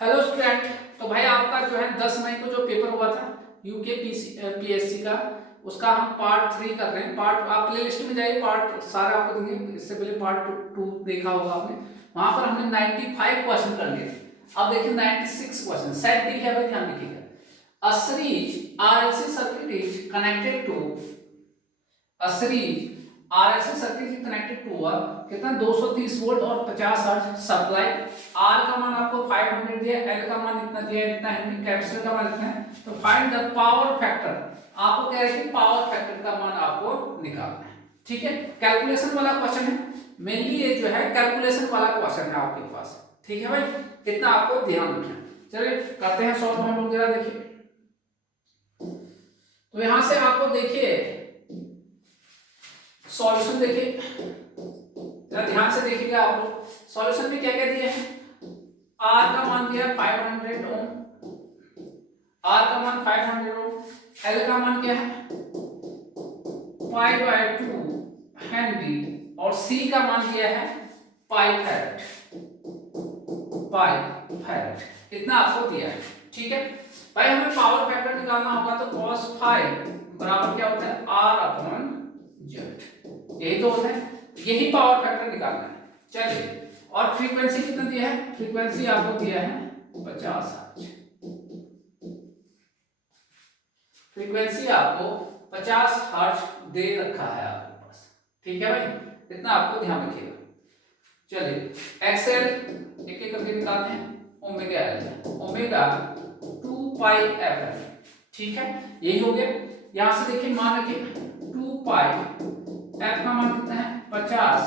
Hello student. तो भाई आपका जो है 10 मई को जो पेपर हुआ था यूके पीएससी का, उसका हम पार्ट 3 कर रहे हैं। पार्ट आप प्ले लिस्ट में जाइए, पार्ट सारा आपको देंगे। इससे पहले पार्ट 2 देखा होगा आपने, वहां पर हमने 95 क्वेश्चन कर लिए थे। अब देखिए 96 क्वेश्चन सेट डी है भाई, ध्यान रखिएगा। A series RLC circuit is connected to a series RLC circuit is connected to a कितना 230 वोल्ट और 50 हर्ट्ज सप्लाई। आर का मान आपको 500 दिया, एल का मान इतना दिया, इतना हेनरी, कैपेसिटर का मान इतना है। तो फाइंड द पावर फैक्टर। आपको कह रहे हैं कि पावर फैक्टर का मान आपको निकालना है। ठीक है, कैलकुलेशन वाला क्वेश्चन है। मेनली ये जो है कैलकुलेशन वाला क्वेश्चन है आपके पास। ठीक है भाई, इतना आपको ध्यान रखना है। चलिए करते हैं सॉल्व हम लोग जरा। देखिए तो यहां से आपको देखिए सॉल्यूशन, देखिए ध्यान से देखिएगा आप लोग। सॉल्यूशन में क्या क्या दिया है। आर का मान दिया 500 ओम, आर का मान 500 ओम, एल का मान क्या है 5/2 हेनरी और सी का मान दिया है पाई फैरेड। इतना आपको दिया है। ठीक है भाई, हमें पावर फैक्टर निकालना होगा तो cos फाइव बराबर क्या होता है R/Z। यही तो होता है, यही पावर फैक्टर निकालना है। चलिए, और फ्रीक्वेंसी कितना दिया है। फ्रीक्वेंसी आपको दिया है 50 हर्ट्ज। फ्रीक्वेंसी आपको 50 हर्ट्ज दे रखा है आपके पास। ठीक है भाई, इतना आपको ध्यान रखिएगा। चलिए एक्सएल एक एक करके निकालते हैं। ओमेगा एल, ओमेगा 2 पाई एफ है। ठीक है, यही हो गया। यहां से देखिए मान रखिए 2 पाई, एफ का मान कितना है 50,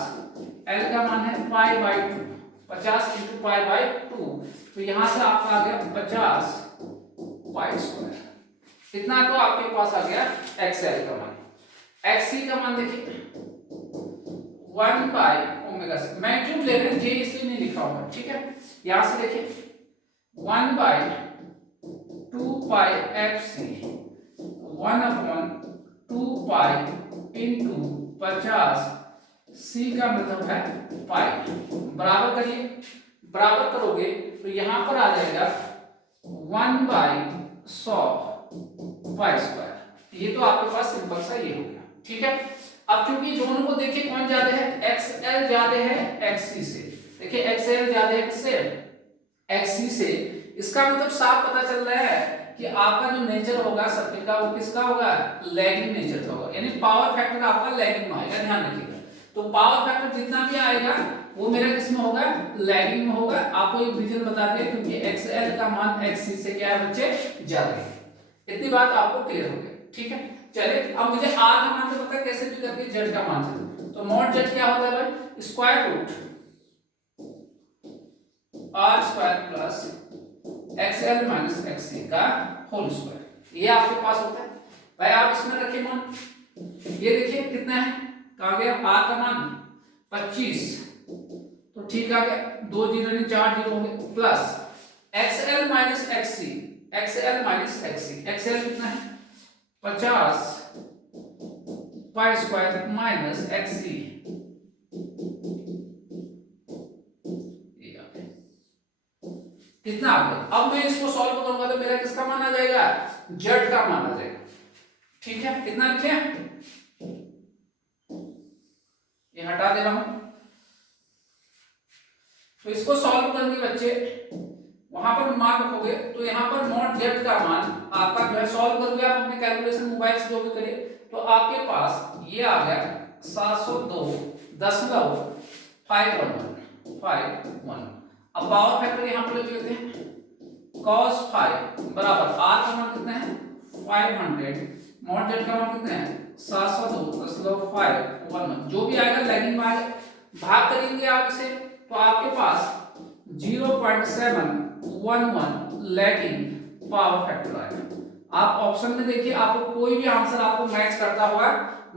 एल का मान है पाई/2, 50 इंटू पाई/2। तो यहां से आपका आ गया 50 पाई स्क्वायर। इतना तो आपके पास आ गया एक्सएल का मान। एक्ससी का मान देखिए 1 बाई ओमेगा सी। मैग्नीट्यूड ले रहे हैं, जे इसलिए नहीं लिखा होगा। ठीक है, यहां से देखिए 1/2 पाई एफ सी, 1/2 पाई इंटू 50, सी का मतलब है पाई। बराबर करिए, बराबर करोगे तो यहां पर आ जाएगा 1/100 पाई स्क्वायर। ये तो आपके पास सिंपल सा ये हो गया। ठीक है, अब क्योंकि दोनों को देखिए कौन ज्यादा है, एक्सएल ज्यादा है एक्ससी से। देखिए एक्सएल ज्यादा है किससे, एक्ससी से। इसका मतलब साफ पता चल रहा है कि आपका जो नेचर होगा सर्किट का वो किसका होगा, लैगिंग नेचर का होगा। यानी पावर फैक्टर आपका लैगिंग में आएगा, ध्यान रखिएगा। तो पावर फैक्टर जितना भी आएगा वो मेरा किस में होगा, लैगिंग में होगा। आपको एक रीजन बता दिया, क्योंकि एक्सएल का मान एक्ससी से क्या है बच्चे, ज्यादा है। इतनी बात आपको क्लियर हो गई। ठीक है, चलिए अब मुझे आर का मान तो पता है, कैसे भी करके जेड का मान चाहिए। तो मॉड जेड क्या होता है भाई, square root R square plus XL minus XC का होल स्क्वायर। ये आपके पास होता है भाई। आप इसमें रखिए मान, ये देखिए कितना है, कहा गया आर का मान 25। तो ठीक आ गया, 2 जीरो नहीं 4 जीरो हो गए, plus XL minus एक्ससी, XL minus एक्ससी। XL कितना है 50 पाई स्क्वायर माइनस एक्ससी। कितना आ गया। अब मैं इसको सॉल्व करूंगा तो मेरा किसका मान आ जाएगा, जेड का मान आ जाएगा। ठीक है, कितना लिखे, ये हटा दे रहा हूं। तो इसको सॉल्व करेंगे बच्चे, वहां पर मान रखोगे तो यहाँ पर नॉट जेड का मान आपका जो है, सॉल्व करोगे आप अपने कैलकुलेशन मोबाइल से जो भी करिए, तो आपके पास ये आ गया 702.511। अब पावर फैक्टर यहाँ पर लिख लेते हैं, cos फाइव बराबर आर का मान कितना है 500, नॉट जेड का मान कितना है 702.511। जो भी आएगा लैगिंग में आएगा, भाग करेंगे आप इसे तो आपके पास 0.711 लैगिंग पावर फैक्टर आएगा। आप ऑप्शन में देखिए, आपको कोई भी आंसर आपको मैच करता हुआ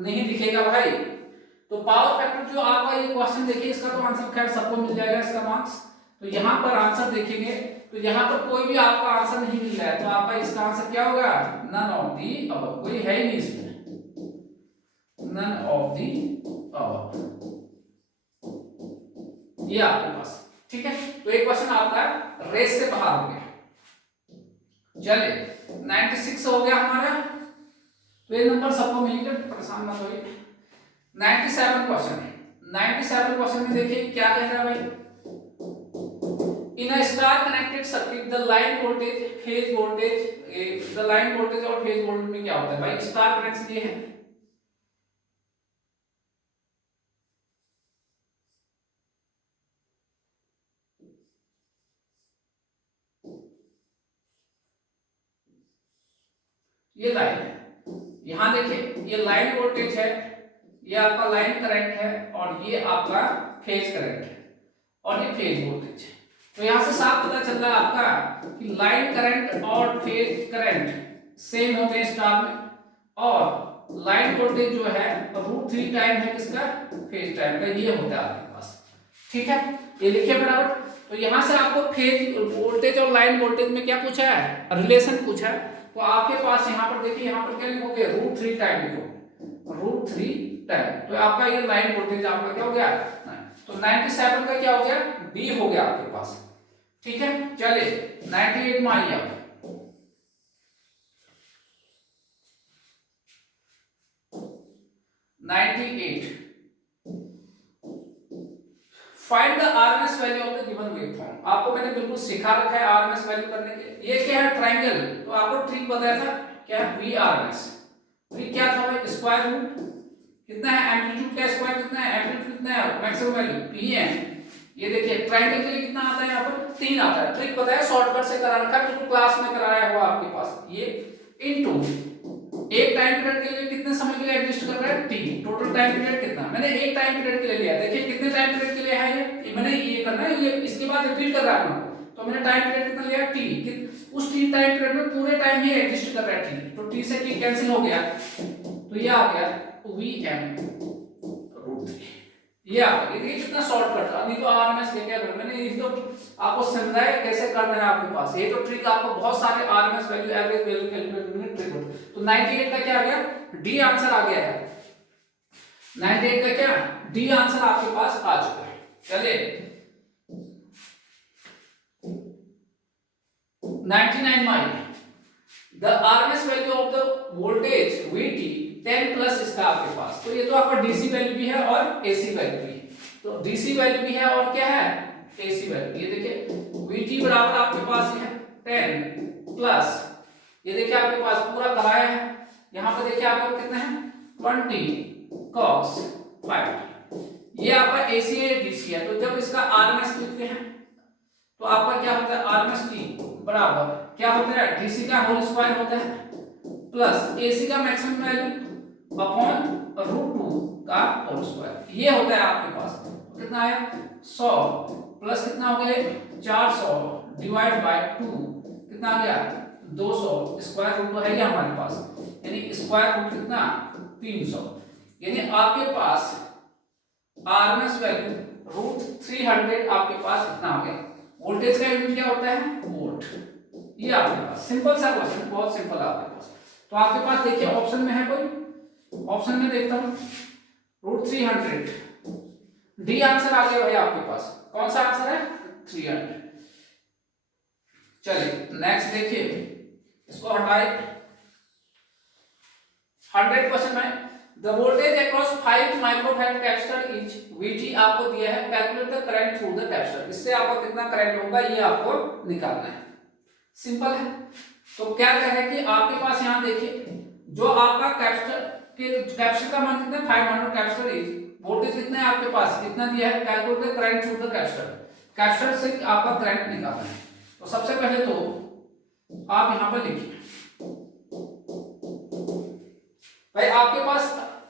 नहीं दिखेगा भाई। तो पावर फैक्टर जो आपका ये क्वेश्चन देखिए, इसका तो आंसर खैर सबको मिल जाएगा इसका मार्क्स। तो यहाँ पर आंसर देखेंगे तो यहाँ पर कोई भी आपका आंसर नहीं मिल रहा है, तो आपका इसका आंसर क्या होगा, नन ऑफ दी अबव। कोई है ही नहीं इसमें, नन ऑफ दी अबव, ये आपके पास। ठीक है, तो एक क्वेश्चन आपका रेस से बाहर हो गया। चलिए 96 हो गया हमारा, तो ये नंबर सबको मिल गया, परेशान मत होइए। 97 क्वेश्चन, 97 क्वेश्चन में देखिए क्या कह रहा है भाई, in a star connected circuit the line voltage phase voltage, the line voltage और फेज वोल्टेज में क्या होता है भाई, स्टार कनेक्शन ये है। ये लाइन है, यहां देखिए ये लाइन वोल्टेज है, ये आपका लाइन करंट है, और ये आपका फेज करंट है, और ये फेज वोल्टेज है। तो यहां से साफ पता चल रहा है आपका कि लाइन करंट और फेज करंट सेम होते हैं स्टार में, और लाइन वोल्टेज जो है √3 टाइम है किसका, फेज टाइम का, ये होता है आपके पास। ठीक है, ये लिखिए बराबर। तो यहां से आपको फेज वोल्टेज और लाइन वोल्टेज में क्या पूछा है, रिलेशन पूछा है। तो आपके पास यहाँ पर देखिए, यहाँ पर क्या लिखोगे, √3 टाइम लिखोगे, √3 टाइम, तो आपका ये लाइन वोल्टेज आपका क्या हो गया, तो 97 का क्या हो गया, बी हो गया आपके पास। ठीक है, चलिए 98 में आइए आप। Find the RMS value of the given waveform. आपको मैंने बिल्कुल सिखा रखा है आरएमएस वैल्यू करने के। ये क्या है, ट्रायंगल, तो आपको ट्रिक बताया था क्या है, वी आरएमएस। ट्रिक क्या था भाई, स्क्वायर रूट कितना है, एम्पलीट्यूड का स्क्वायर कितना है, एम्पलीट्यूड कितना है, मैक्सिमम वैल्यू पी है। ये देखिए ट्रायंगल के लिए कितना आता है, यहाँ पर 3 आता है। ट्रिक बताया, शॉर्टकट से करा रखा है, बिल्कुल क्लास में कराया हुआ आपके पास। ये इनटू एक टाइम पीरियड के लिए कितने समय के लिए एग्जिस्ट कर रहा है, टी, टोटल टाइम पीरियड कितना, मैंने एक टाइम पीरियड के लिए लिया। देखिए कितने टाइम पीरियड के लिए है ये मैंने ये करना है, ये इसके बाद रिपीट कर रहा है आपको। तो मैंने टाइम पीरियड कितना लिया, टी, उस टी टाइम पीरियड में पूरे टाइम ये एग्जिस्ट कर रहा है टी, तो टी से टी कैंसिल हो गया, तो ये आ गया Vm√3। ये आ गया, ये कितना शॉर्टकट। अभी तो आरएमएस क्या कर, मैंने ये तो आपको समझाया कैसे करना है आपके पास। ये तो ट्रिक आपको बहुत सारे RMS value, average value calculate में ट्रिक होता है। तो 98 का क्या आ गया, डी आंसर आ गया है। 98 का क्या, डी आंसर आपके पास आ चुका है। चलिए 99 में आइए, the RMS value of the voltage Vt 10 plus इसका आपके पास। तो ये तो आपका डीसी वैल्यू भी है और एसी वैल्यू भी है। तो डीसी वैल्यू भी है और क्या है, एसी वैल्यू। ये देखिए Vt बराबर आपके पास है 10 प्लस, ये देखिए आपके पास पूरा कराया है, यहाँ पे देखिए आपका कितना है 20 cos 5। ये आपका एसी है, डीसी है। तो जब इसका आरएमएस लिखते हैं तो आपका क्या होता है, आरएमएस टी बराबर क्या होता है, डीसी का होल स्क्वायर होता है प्लस एसी का मैक्सिमम वैल्यू अपॉन √2 का होल स्क्वायर। ये होता है आपके पास। तो कितना आया 100 प्लस कितना हो गया 400 डिवाइड बाय 2 कितना आ गया 200, स्क्वायर रूट तो है ही हमारे पास, यानी स्क्वायर रूट कितना 300। यानी आपके पास आरएमएस वैल्यू √300 आपके पास कितना आ गया। वोल्टेज का यूनिट क्या होता है, वोल्ट। ये आपके पास सिंपल सा क्वेश्चन, बहुत सिंपल आपके पास। तो आपके पास देखिए ऑप्शन में है कोई, ऑप्शन में देखता हूं √300, डी आंसर आ गया भाई आपके पास। कौन सा आंसर है 300। चलिए नेक्स्ट देखिए, इसको हटाए 100 क्वेश्चन में the voltage across 5 microfarad capacitor is Vt आपको दिया है, calculate the current through the capacitor. इससे आपको कितना करंट होगा ये आपको निकालना है, सिंपल है। तो क्या कह रहे हैं कि आपके पास यहां देखिए जो आपका कैपेसिटर का मान कितना है 500 कैपेसिटर इज वोल्टेज कितना है आपके पास, कितना दिया है, calculate the current through the capacitor. Capacitor से आपका करंट निकालना है। तो सबसे पहले तो आप यहां पर लिखिए भाई आपके पास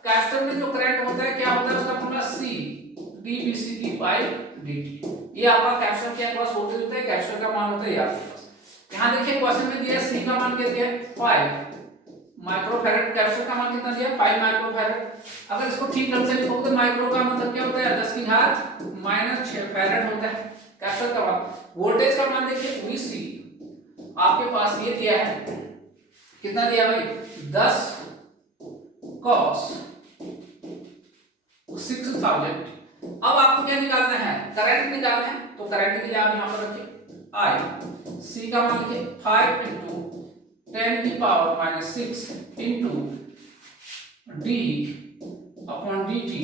कैपेसिटर में जो करंट होता है क्या होता है, उसका फॉर्मूला C dVdt। ये आपका कैपेसिटर के अक्रॉस वोल्टेज होता है, कैपेसिटर का मान होता है ये आपके पास। यहां देखिए क्वेश्चन में दिया है C का मान क्या दिया है 5 माइक्रोफैराड, कैपेसिटर का मान कितना दिया है 5 माइक्रोफैराड। अगर इसको ठीक ढंग से लिखोगे तो माइक्रो का मतलब क्या होता है 10 की घात -6 फैराड होता है कैपेसिटर का मान। वोल्टेज का मान देखिए Vc आपके पास ये दिया है, कितना दिया भाई 10 cos 6000। अब आपको क्या निकालना है, करंट निकालना है। तो करंट के लिए आप यहां पर रखिए आई, सी का मान लिखिए 5 इंटू 10 की power minus 6 into D upon D T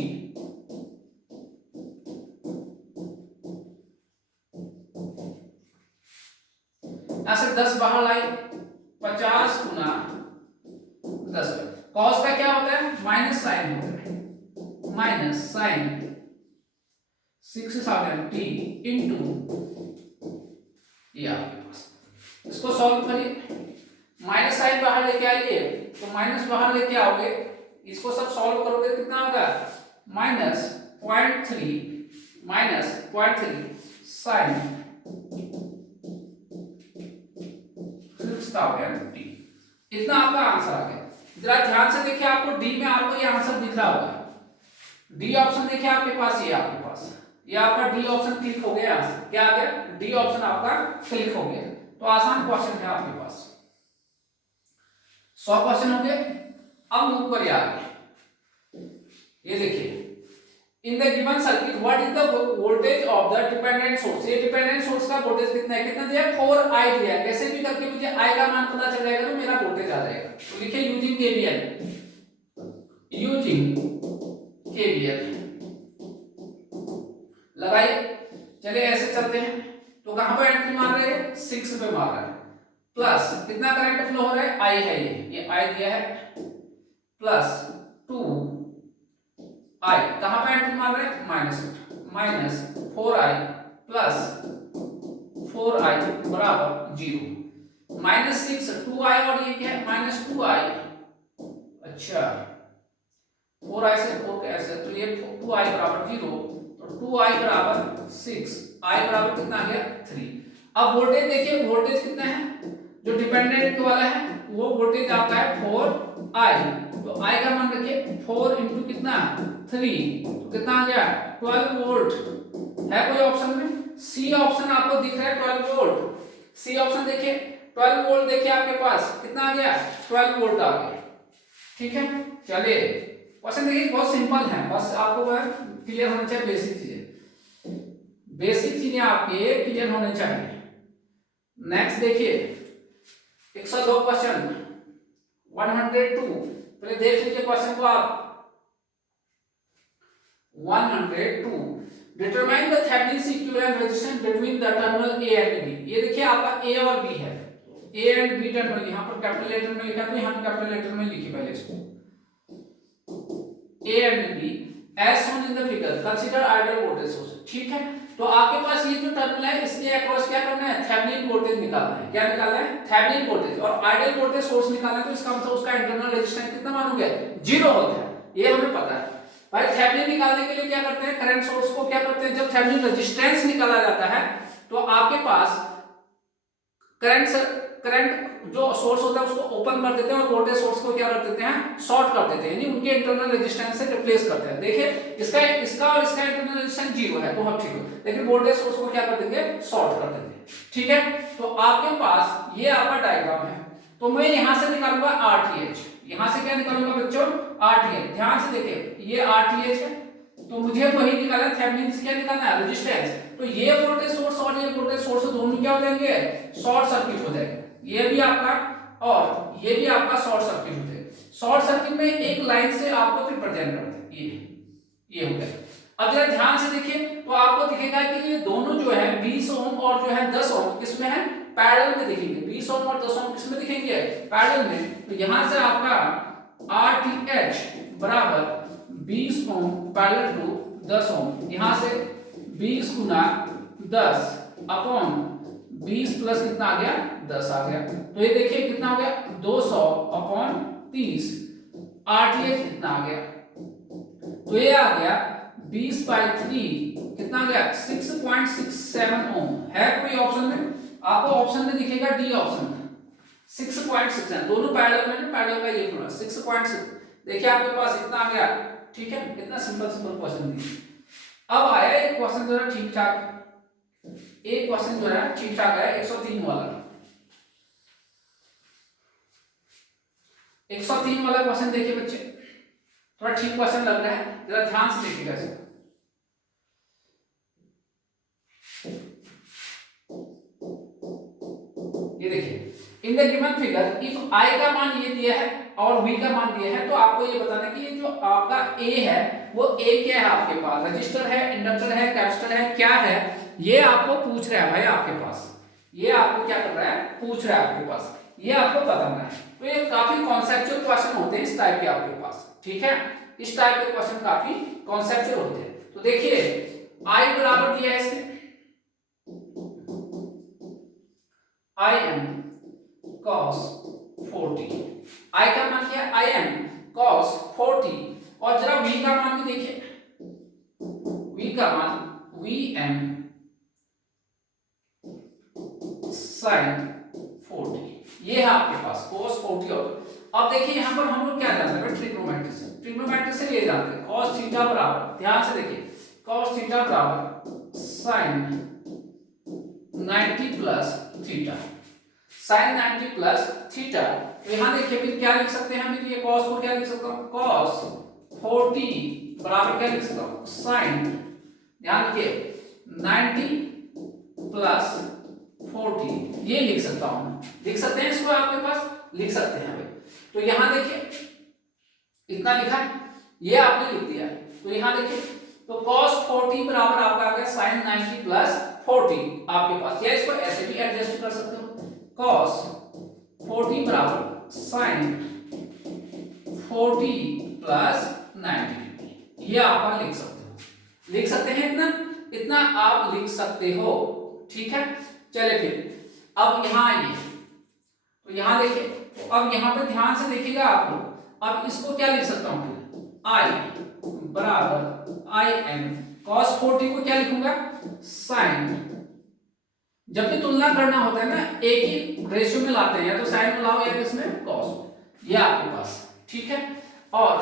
ऐसे 10 बाहर लाई 50 गुना 10। कॉस का क्या होता है? माइनस साइन होता है, माइनस साइन 6 टी इंटू ये आपके पास। इसको सॉल्व करिए, माइनस साइन बाहर लेके आइए तो माइनस बाहर लेके आओगे, इसको सब सॉल्व करोगे कितना होगा? Minus 0.3 sine 6,000 T. इतना आपका आंसर आ गया। जरा ध्यान से देखिए, आपको डी में आपको ये आंसर दिख रहा होगा, डी ऑप्शन देखिए आपके पास, ये आपके पास ये आपका डी ऑप्शन क्लिक हो गया। क्या आ गया? डी ऑप्शन आपका क्लिक हो गया। तो आसान क्वेश्चन है आपके पास, 100 क्वेश्चन हो गए। अब मूव करिए आगे। ये देखिए, in the given circuit what is the voltage of the dependent source. ये डिपेंडेंट सोर्स का वोल्टेज कितना है? कितना दिया? 4i दिया। कैसे भी करके मुझे i का मान पता चल जाएगा तो मेरा वोल्टेज आ जाएगा। तो लिखिए यूजिंग केवीएल, यूजिंग केवीएल लगाइए। चलिए ऐसे चलते हैं, तो कहां पर एंट्री मार रहे हैं? 6 पे मार रहे हैं। प्लस कितना करंट फ्लो हो रहा है? i है, ये i दिया है, प्लस 2i कहां पे एंट्री मार रहे हैं? माइनस 4i प्लस 4i बराबर 0। माइनस 6 2i और ये क्या है? Minus 2i। अच्छा, 4i से 4 कैसे, तो ये 2i बराबर 0, तो 2i बराबर 6, i बराबर कितना आ गया? 3। अब वोल्टेज देखिए, वोल्टेज कितना है जो डिपेंडेंट वाला है? वो वोल्टेज आपका है 4i। तो i का मान रखिए 4 इंटू कितना? 3, तो कितना आ गया? 12 वोल्ट। है कोई ऑप्शन में? सी ऑप्शन आपको दिख रहा है 12 वोल्ट। सी ऑप्शन देखिए 12 वोल्ट, देखिए आपके पास कितना आ गया? 12 वोल्ट आ गया। ठीक है, चलिए क्वेश्चन देखिए, बहुत सिंपल है, बस आपको क्लियर होना चाहिए। बेसिक चीजें आपके क्लियर होने चाहिए। नेक्स्ट देखिए 102 क्वेश्चन 102, पहले देख लीजिए क्वेश्चन को आप। 102, determine the Thevenin equivalent resistance between the terminal A and B. ये देखिए आपका ए और बी है, ए एंड बी टर्मिनल यहाँ पर कैपिटल लेटर में लिखा, तो यहाँ पे कैपिटल लेटर में लिखिए पहले इसको, A and B as shown in the figure, consider ideal voltage source. ठीक है, तो आपके पास ये जो टर्मिनल है इसके अक्रॉस क्या करना है? थेवेनिन वोल्टेज निकालना है। क्या निकालना है? Thevenin voltage. और आइडियल वोल्टेज सोर्स निकालना है, तो इसका मतलब उसका इंटरनल रेजिस्टेंस कितना मानोगे? 0 होता है, ये हमें पता है भाई। थेवेनिन निकालने के लिए क्या करते हैं? करंट सोर्स को क्या करते हैं? जब थेवेनिन रेजिस्टेंस निकाला जाता है तो आपके पास करंट जो सोर्स होता है उसको ओपन कर देते हैं और वोल्टेज सोर्स को क्या कर देते हैं? शॉर्ट कर देते हैं, यानी उनके इंटरनल रेजिस्टेंस से रिप्लेस करते हैं। देखिए इसका और इसका इंटरनल रेजिस्टेंस 0 है, बहुत ठीक है, लेकिन वोल्टेज सोर्स को क्या कर देंगे? शॉर्ट कर देंगे। ठीक है, तो आपके पास ये आपका डायग्राम है। तो मैं यहां से निकालूंगा RTh, यहां से क्या निकालूंगा बच्चों? RTh। ध्यान से देखिए, ये RTh है, तो मुझे वही निकालना है, थेवेनिन से क्या निकालना है? रेजिस्टेंस। तो ये वोल्टेज सोर्स और ये वोल्टेज सोर्स दोनों क्या हो जाएंगे? शॉर्ट सर्किट हो जाएंगे। ये भी आपका और ये भी आपका शॉर्ट सर्किट हो जाएगा। शॉर्ट सर्किट में एक लाइन से आपको रिप्रेजेंट करते हैं, ये हो गया। अब जरा ध्यान से देखिए, तो आपको दिखेगा कि ये दोनों जो है 20 ओम और जो है 10 ओम किसमें है? पैरेलल में दिखेंगे। 20 ओम और 10 ओम किसमें दिखेंगे? पैरेलल में। तो यहां से आपका RTh बराबर 20 ओम पैरेलल टू 10 ओम, यहां से 20 गुना 10 अपॉन 20 प्लस कितना आ गया? 10 आ गया। तो ये देखिए कितना हो गया? 200 अपॉन 30। RTh कितना आ गया? तो ये आ गया 20/3, कितना आ गया? 6.67 ओम। है कोई ऑप्शन में? आपको ऑप्शन में दिखेगा डी ऑप्शन, 6.67, दोनों पैरेलल में, पैरेलल का ये थोड़ा 6.6। देखिए आपके पास इतना आ गया। ठीक है, कितना सिंपल क्वेश्चन दिया। अब आया एक क्वेश्चन जो है ठीक ठाक, एक क्वेश्चन जो है ठीक ठाक है, 103 वाला। 103 वाला क्वेश्चन देखिए बच्चे, थोड़ा ठीक क्वेश्चन लग रहा है, जरा ध्यान से देखिएगा इसे। ये देखिए in the given figure if I का मान ये दिया है और v का मान दिया है, तो आपको ये बताना कि ये जो आपका a है वो a क्या है आपके पास, रजिस्टर है, इंडक्टर है, कैपेसिटर है, क्या है, ये आपको पूछ रहा है भाई आपके पास, ये आपको क्या कर रहा है, पूछ रहा है आपके पास, ये आपको बताना है। तो ये काफी कॉन्सेप्चुअल क्वेश्चन होते हैं इस टाइप के आपके पास, ठीक है, इस टाइप के क्वेश्चन काफी कॉन्सेप्चुअल होते हैं। तो देखिए I बराबर दिया है इसमें Im cos 40, I का मान क्या है, Im cos 40, और जरा V का मान भी देखिए, V का मान Vm sin 40, ये है आपके पास cos 40। और अब देखिए यहां पर हम लोग क्या जानते हैं, ट्रिग्नोमेट्री से, ट्रिग्नोमेट्री से ये जानते हैं cos थीटा बराबर, ध्यान से देखिए cos थीटा बराबर sin 90 plus theta, sin 90 plus theta. तो यहां देखिए फिर क्या लिख सकते हैं हम, ये cos को क्या लिख सकता हूं, cos 40 बराबर क्या लिख सकता हूं, sin, ध्यान रखिए 90 प्लस 40, ये लिख सकता हूं, लिख सकते हैं इसको, आपके पास लिख सकते हैं भाई। तो यहां देखिए इतना लिखा, ये आपने लिख दिया, तो यहां देखिए तो cos 40 बराबर आपका आ गया sin 90 प्लस 40 आपके पास, या इसको ऐसे भी एडजस्ट कर सकते हो, cos 40 बराबर sin 40 प्लस 90, ये आप लिख सकते हो, लिख सकते हैं, इतना इतना आप लिख सकते हो, ठीक है। चलिए फिर अब यहां आइए, तो यहां देखिए, तो अब यहां पे ध्यान से देखिएगा आप लोग, अब इसको क्या लिख सकता हूं, I बराबर Im cos 40 को क्या लिखूंगा, sin, जब भी तुलना करना होता है ना एक ही रेशियो में लाते हैं, या तो साइन में लाओ या इसमें cos, ये आपके पास, ठीक है। और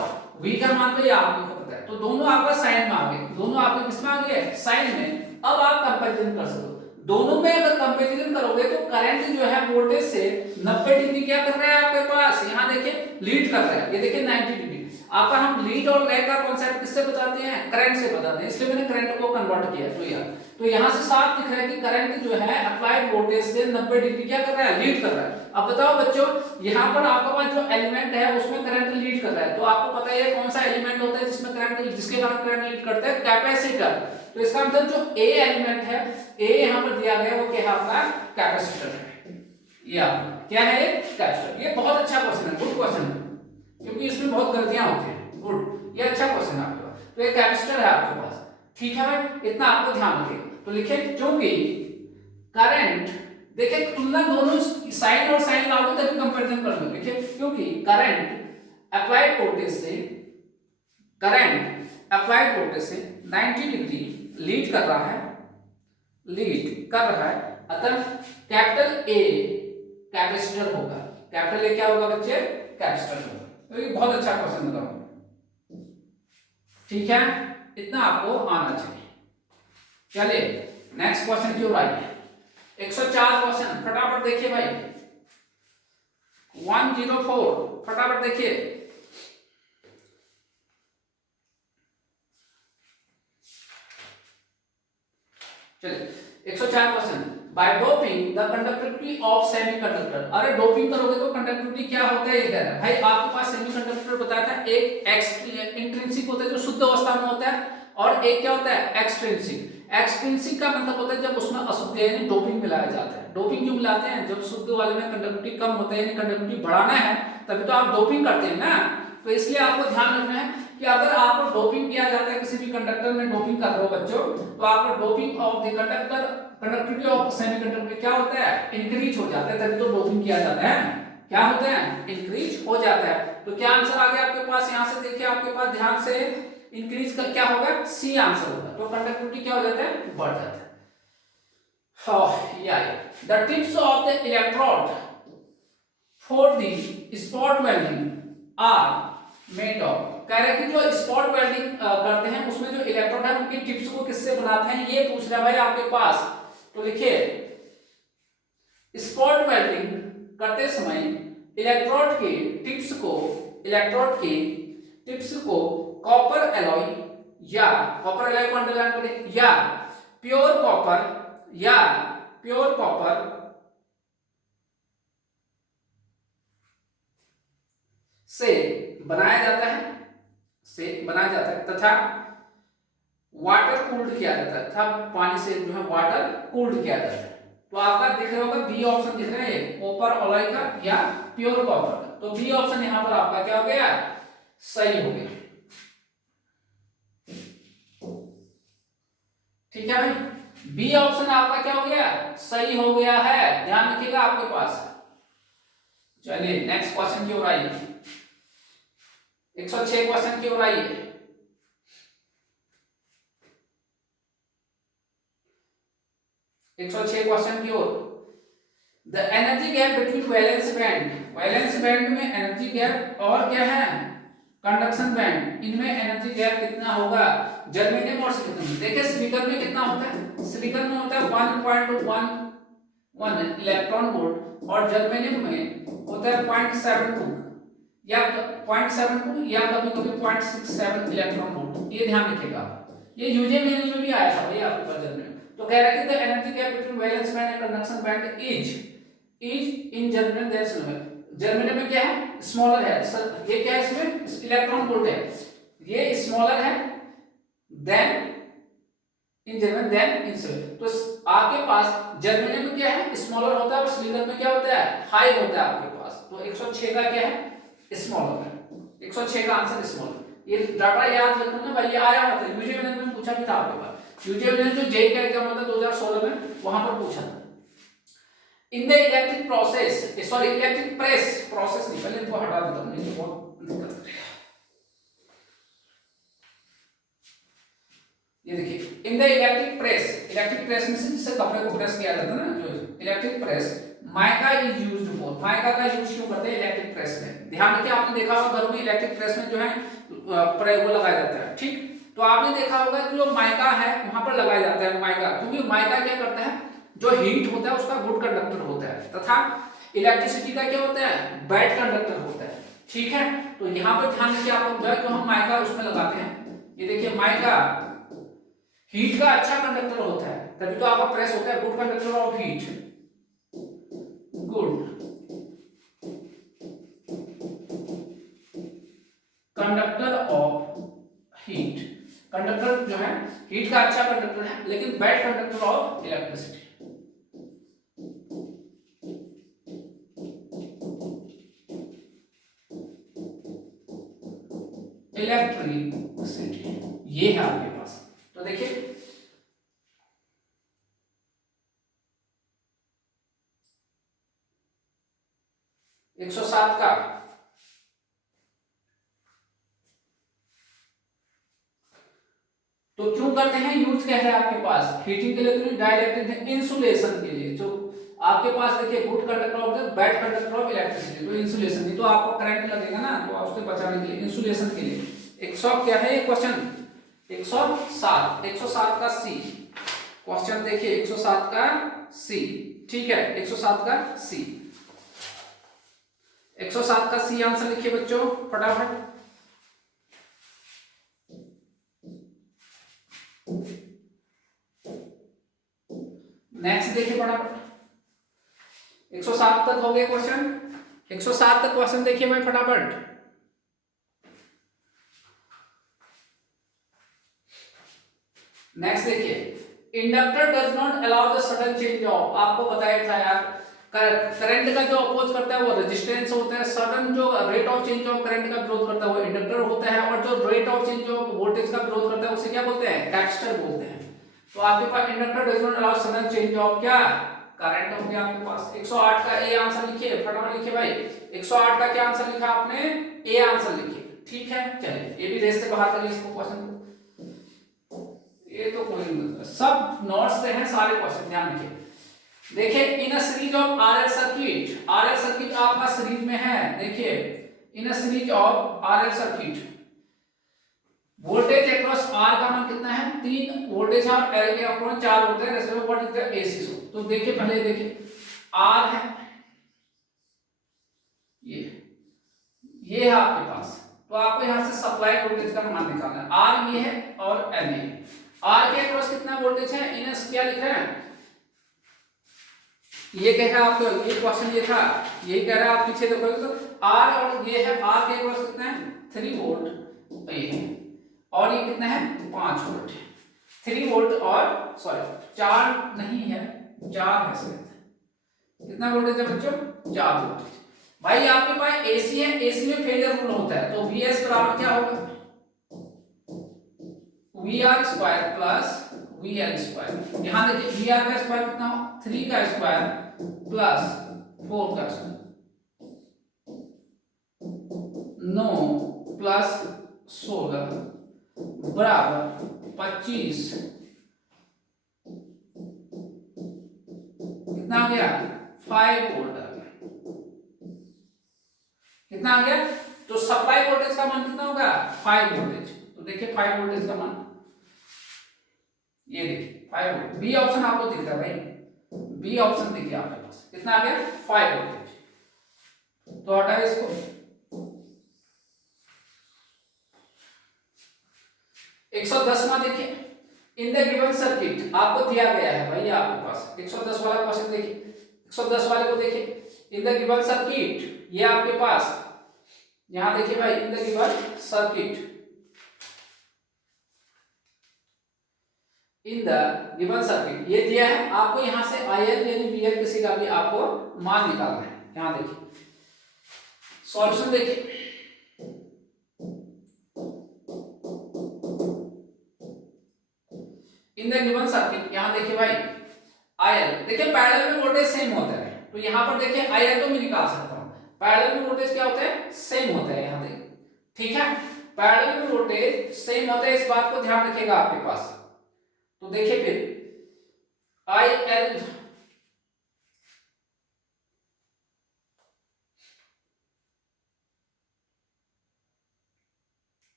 v का मान तो ये आपको पता है, तो दोनों आपका साइन में आ गए, दोनों आपके किस में आ गए, साइन में। अब आप कंपैरिजन कर सकते हो, दोनों में अगर कंपैरिजन करोगे तो करंट जो है वोल्टेज से 90 डिग्री क्या कर रहा है आपके पास, यहां देखिए लीड कर रहा है, ये देखिए 90 डिग्री। आपका हम लीड और लैग का कॉन्सेप्ट किससे बताते हैं, करंट से बताते हैं, इसलिए मैंने करंट को कन्वर्ट किया। तो यार तो यहां से साफ दिख रहा है कि करंट जो है अप्लाइड वोल्टेज से 90 डिग्री क्या कर रहा है, लीड कर रहा है। अब बताओ बच्चों, यहां पर आपके पास जो एलिमेंट है उसमें करंट लीड कर रहा है, तो आपको पता है कौन सा एलिमेंट होता है जिसमें करंट, जिसके कारण करंट लीड करता है, कैपेसिटर। तो इसका मतलब जो ए एलिमेंट है, ए यहां पर दिया गया वो क्या है आपका, कैपेसिटर है, ये आपका क्या है, कैपेसिटर। ये बहुत अच्छा क्वेश्चन है, गुड क्वेश्चन है, क्योंकि इसमें बहुत गलतियां होती हैं, गुड, ये अच्छा क्वेश्चन है आपके पास। तो ये कैपेसिटर है आपके पास, ठीक है भाई, इतना आपको ध्यान रखिए। तो लिखे क्योंकि करंट, देखिए तुलना दोनों साइन और साइन लागू तभी कंपैरिजन कर लो, देखिए क्योंकि करंट अप्लाइड वोल्टेज से, करंट अप्लाइड वोल्टेज से 90 डिग्री लीड कर रहा है, लीड कर रहा है, अतः कैपिटल ए कैपेसिटर होगा, कैपिटल ए क्या होगा बच्चे, कैपेसिटर होगा। तो ये बहुत अच्छा क्वेश्चन बताऊं, ठीक है, इतना आपको आना चाहिए। चलिए नेक्स्ट क्वेश्चन की ओर आइए, 104 क्वेश्चन, फटाफट देखिए भाई, 104 फटाफट देखिए। चलिए 104 question, by doping the conductivity of semiconductor. अरे डोपिंग करोगे तो कंडक्टिविटी क्या होता है, ये कह रहा है भाई। आपके पास सेमीकंडक्टर बताया था, एक इंट्रिंसिक होता है जो शुद्ध अवस्था में होता है, और एक क्या होता है, एक्सट्रिंसिक। एक्सट्रिंसिक का मतलब होता है जब उसमें अशुद्ध यानी डोपिंग मिलाया जाता है। डोपिंग क्यों मिलाते हैं, जब शुद्ध वाले में कंडक्टिविटी कम होता है यानी कंडक्टिविटी बढ़ाना है, तभी तो आप डोपिंग करते हैं ना। तो इसलिए आपको ध्यान रखना है कि अगर आपको डोपिंग किया जाता है, किसी भी कंडक्टर में डोपिंग कर रहे हो बच्चों, तो आपको doping of the conductor, conductivity of semiconductor क्या होता है, इंक्रीज हो जाता है, तभी तो डोपिंग किया जाता है। क्या होता है, इंक्रीज हो जाता है। तो क्या आंसर आ गया आपके पास, यहां से देखिए आपके पास ध्यान से, इंक्रीज का क्या होगा, सी आंसर होगा। तो कंडक्टिविटी क्या हो जाता है, बढ़ जाता है। The tips of the electrode for the spot welding are made of। कह रहे कि जो स्पॉट वेल्डिंग करते हैं उसमें जो इलेक्ट्रोड है उनकी टिप्स को किससे बनाते हैं, ये पूछ रहा है भाई आपके पास। तो लिखिए स्पॉट वेल्डिंग करते समय इलेक्ट्रोड के टिप्स को, इलेक्ट्रोड के टिप्स को कॉपर एलॉय, या कॉपर एलॉय को अंडरलाइन करें, या प्योर कॉपर, या प्योर कॉपर से बनाया जाता है तथा वाटर कूल्ड किया जाता है तथा पानी से जो है वाटर कूल्ड किया जाता है। तो आपका दिख रहा होगा बी ऑप्शन दिख रहा है, कॉपर अलॉय का या प्योर कॉपर का। तो बी ऑप्शन यहां पर आपका क्या हो गया, सही हो गया। ठीक है भाई, बी ऑप्शन आपका क्या हो गया, सही हो गया है, ध्यान रखिएगा आपके पास। चलिए नेक्स्ट क्वेश्चन की ओर आइए, 106 क्वेश्चन की ओर आइए। 106 क्वेश्चन की ओर, the energy gap between valence band में एनर्जी गैप और क्या है, कंडक्शन बैंड, इनमें एनर्जी गैप कितना होगा, जर्मेनियम और सिलिकॉन में। देखिए सिलिकॉन में कितना होता है, सिलिकॉन में होता है 1.11 इलेक्ट्रॉन वोल्ट और जर्मेनियम में होता है 0.72 या 0.72 या कभी-कभी 0.67 इलेक्ट्रॉन वोल्ट। ये ध्यान रखिएगा, ये यूजेनियम में भी आया था भाई आपके पास जर्मेनियम। तो कह रहा है कि the energy gap between valence band and conduction band is in germanium there smaller. Germanium में क्या है, स्मॉलर है। सर ये क्या है, इसमें इलेक्ट्रॉन वोल्ट है, ये स्मॉलर है then in germanium then in silicon. तो आपके पास जर्मेनियम में क्या है, स्मॉलर होता है और सिलिकॉन में क्या होता है, हाई होता है आपके पास। तो 106 का क्या है, स्मॉलर है, 106 का आंसर स्मॉलर। ये डाटा याद रखना ना भाई, ये आया हुआ था यूजेनियम में, पूछा भी था आपके पास। यूजेनियम जो जेई का एग्जाम होता है 2016 में, वहां पर पूछा था। In the electric process, sorry electric press process नहीं, पहले इनको हटा देता हूं, नहीं तो बहुत दिक्कत करेगा। ये देखिए इन द इलेक्ट्रिक प्रेस में से जिससे कपड़े को प्रेस किया जाता है ना, जो electric press, mica is used for, mica का यूज क्यों करते हैं इलेक्ट्रिक प्रेस में। ध्यान रखिए, आपने देखा होगा घरों में इलेक्ट्रिक प्रेस में जो है प्रयोग लगाया जाता है, ठीक। तो आपने देखा होगा कि जो माइका है वहां पर लगाया जाता है माइका, क्योंकि माइका क्या करता है, जो हीट होता है उसका गुड कंडक्टर होता है तथा इलेक्ट्रिसिटी का क्या होता है, बैड कंडक्टर होता है, ठीक है। तो यहाँ पर ध्यान रखिए, आपको जो हम माइका उसमें लगाते हैं, ये देखिए माइका हीट का अच्छा कंडक्टर होता है, तभी तो आपका प्रेस होता है, good conductor of heat, good conductor of heat. Conductor जो है हीट का अच्छा कंडक्टर है, लेकिन bad conductor of electricity. Electricity ये है आपके पास। तो देखिए एक 107 का तो क्यों करते हैं यूज, क्या है आपके पास, हीटिंग के लिए तो नहीं, डाइलेक्ट्रिक है, इंसुलेशन के लिए। जो आपके पास देखिए good conductor of the bad conductor of electricity, तो इंसुलेशन, नहीं तो आपको करंट लगेगा ना, तो उससे बचाने के लिए इंसुलेशन के लिए। 100 क्या है ये क्वेश्चन, 107 का सी क्वेश्चन, देखिए 107 का सी, ठीक है, 107 का सी, 107 का सी आंसर लिखिए बच्चों फटाफट। नेक्स्ट देखिए फटाफट, 107 तक हो गए क्वेश्चन, 107 तक क्वेश्चन देखिए मैं फटाफट। नेक्स्ट देखिए, inductor does not allow the sudden change of, आपको बताया था यार, करंट का जो अपोज करता है वो रेजिस्टेंस होता है, सडन जो rate of change of current का विरोध करता है वो इंडक्टर होता है, और जो rate of change of voltage का विरोध करता है उसे क्या बोलते हैं, कैपेसिटर बोलते हैं। तो आपके पास inductor does not allow sudden change of क्या, करंट हो गया आपके पास। 108 का ए आंसर लिखिए फटाफट, लिखिए भाई 108 का क्या आंसर लिखा आपने, ए आंसर लिखिए, ठीक है। चलिए ये भी रेस से बाहर करिए इसको क्वेश्चन, ये तो कोई नहीं, सब नोट्स से हैं सारे क्वेश्चन, ध्यान रखिए। देखिए in a series of RL circuit आपका सीरीज में है, देखिए in a series of RL circuit, voltage across R का मान कितना है, 3 वोल्टेज और एल के अक्रॉस 4 होते हैं, ratio what is the AC so. तो देखिए पहले देखिए आर है, ये है आपके पास, तो आपको यहां से सप्लाई वोल्टेज का मान निकालना है, आर ये है और एल ये। आर के अक्रॉस कितना वोल्टेज है, इनस क्या लिखा है, ये कह रहा है आपको, ये क्वेश्चन ये था, यही कह रहा है आप पीछे देखोगे तो आर, और ये है आर के पास कितना है 3 वोल्ट ये, और ये कितना है 5 वोल्ट। 3 वोल्ट और सॉरी 4 नहीं है 4 है सर, कितना वोल्टेज है बच्चों 4 वोल्ट। भाई आपके पास एसी है, एसी में फेजर रूल होता है, तो वीएस बराबर क्या होगा V R square plus V L square. यहां देखिए वी आर का स्क्वायर कितना हो 3 का स्क्वायर प्लस 4 का स्क्वायर 9 प्लस 16 बराबर 25, कितना आ गया 5 वोल्ट आ गया। कितना आ गया, तो सप्लाई वोल्टेज का मान कितना होगा 5 वोल्टेज। तो देखिए 5 वोल्टेज का मान ये देखिए 5 वोल्ट, बी ऑप्शन आपको दिख रहा है भाई, बी ऑप्शन देखिए आपके पास कितना आ गया 5 वोल्टेज। तो हटा इसको, 110वां देखिए, इन द गिवन सर्किट आपको दिया गया है भाई आपके पास 110 वाला क्वेश्चन देखिए, 110 वाले को देखिए, इन द गिवन सर्किट ये आपके पास यहां देखिए भाई, in the given circuit, in the given circuit ये दिया है आपको, यहां से IL यानी VL किसी का भी आपको मान निकालना है। यहां देखिए सॉल्यूशन देखिए, इन द गिवन सर्किट यहां देखिए भाई IL, देखिए पैरेलल में वोल्टेज सेम होता है, तो यहां पर देखिए IL तो मैं निकाल सकता हूं, पैरेलल में वोल्टेज क्या होता है सेम होता है यहां देखिए, ठीक है पैरेलल में वोल्टेज सेम होता है, इस बात को ध्यान रखिएगा आपके पास। तो देखिए फिर IL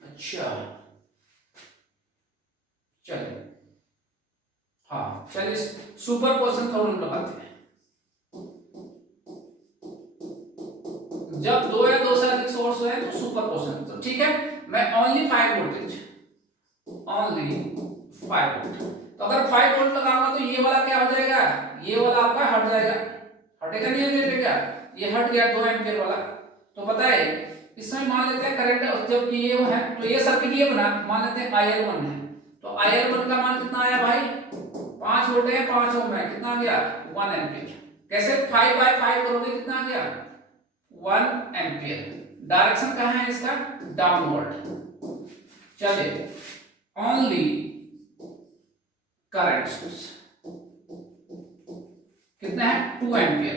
अच्छा चलिए, हाँ चलिए सुपर पोजिशन थ्योरम लगाते हैं। जब 2 या 2 से अधिक सोर्स है तो सुपर पोजिशन, तो ठीक है मैं ओनली 5 वोल्टेज, ओनली 5 वोल्ट, तो अगर 5 वोल्ट लगाऊंगा तो ये वाला क्या हो जाएगा, ये वाला आपका हट जाएगा, हटेगा नहीं हटेगा, ये हट गया 2 एम्पीयर वाला। तो बताए इसमें मान लेते हैं करंट जब ये वो है, तो ये सर्किट ये बना, मान लेते हैं IL1 है, तो IL1 का मान कितना आया भाई 5 वोल्ट है, 5 ओम है, कितना आ गया 1 एम्पीयर। कैसे 5/5 करोगे कितना आ गया 1 एम्पीयर। डायरेक्शन कहाँ है इसका डाउनवर्ड। चलिए ओनली करंट सोर्स कितना है 2 एम्पीयर,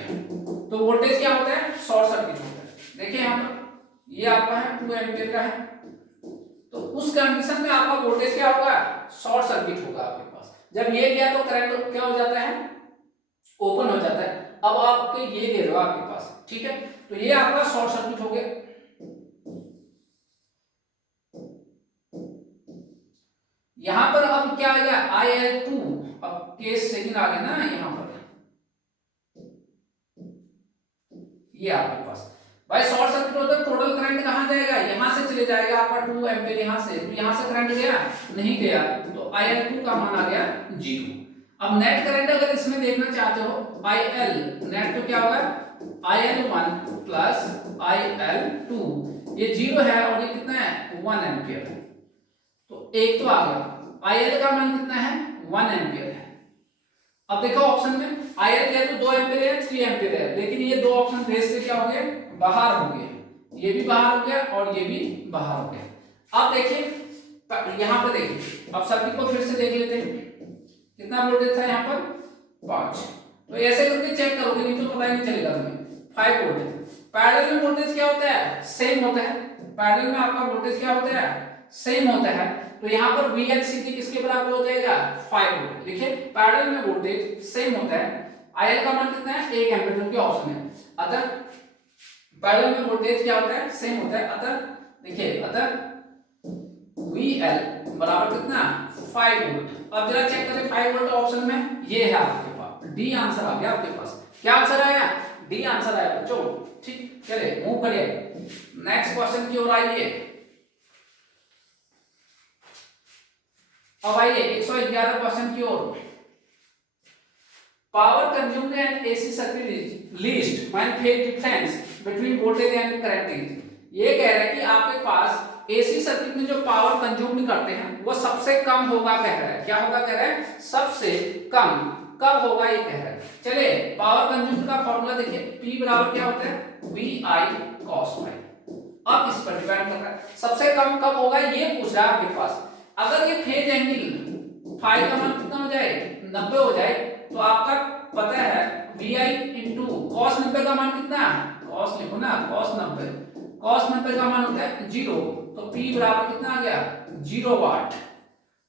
तो वोल्टेज क्या होता है शॉर्ट सर्किट होता है। देखिए यहाँ पर ये आपका है 2 एम्पीयर का है, तो उस कंडीशन में आपका वोल्टेज क्या होगा शॉर्ट सर्किट होगा आपके पास। जब ये गया तो करंट क्या हो जाता है ओपन हो जाता है। अब आपके ये दे दो आपके पास, ठीक है, तो ये आपका शॉर्ट सर्किट हो गया। यहां पर अब क्या आ गया IL2, अब केस सेकंड आ गया ना यहां पर, ये आपके पास भाई शॉर्ट सर्किट होता है, टोटल करंट कहां जाएगा यहां से चले जाएगा आपका 2 एम्पीयर यहां से, तो यहां से करंट गया नहीं गया, तो IL2 का मान आ गया 0। अब नेट करंट अगर इसमें देखना चाहते हो IL नेट तो क्या होगा IL1 प्लस IL2, ये 0 है और ये कितना है 1 एम्पीयर, तो एक तो आ गया। IL का मान कितना है 1 एम्पीयर है। अब देखो ऑप्शन में IL है तो 2 एम्पीयर है 3 एम्पीयर है, लेकिन ये दो ऑप्शन रेस से क्या हो गए बाहर हो गए, ये भी बाहर हो गया और ये भी बाहर हो गया। अब देखिए यहां पर देखिए, अब सर्किट को फिर से देख लेते हैं, कितना वोल्टेज था यहाँ पर 5, तो ऐसे करके चेक करोगे नहीं तो पता ही नहीं चलेगा तुम्हें 5 वोल्ट। पैरेलल में वोल्टेज क्या होता है सेम होता है, पैरेलल में आपका वोल्टेज क्या होता है सेम होता है, तो यहाँ पर VLCT किसके बराबर हो जाएगा 5 वोल्ट। देखिए पैरेलल में वोल्टेज सेम होता है, IL का मान कितना है 1 एम्पीयर जो कि ऑप्शन है, अतः पैरेलल में वोल्टेज क्या होता है सेम होता है, अतः देखिए अतः VL बराबर कितना 5 वोल्ट। अब जरा चेक करें 5 वोल्ट ऑप्शन में ये है आपके पास, डी आंसर आ गया आपके पास। क्या आंसर आया डी आंसर आया बच्चों, ठीक। चलिए मूव करिए नेक्स्ट क्वेश्चन की ओर आइए। अब आइए 111 क्वेश्चन की ओर। Power consumed and AC circuit is least when phase difference between voltage and current is. ये कह रहा है कि आपके पास एसी सर्किट में जो पावर कंज्यूम्ड करते हैं वो सबसे कम होगा, कह रहा है। क्या होगा कह रहा है? सबसे कम कब होगा ये कह रहा है। चलिए पावर कंज्यूम्ड का फॉर्मूला देखिए, P बराबर क्या होता है? VI cos phi. अब इस पर डिपेंड कर रहा है सबसे कम कब होगा ये पूछ रहा है आपके पास। अगर ये फेज एंगल फाई का मान कितना हो जाए? 90 हो जाए, तो आपका पता है VI इंटू cos 90 का मान कितना है? cos लिखो ना, cos 90 का मान होता है 0, तो P बराबर कितना आ गया? 0 वाट।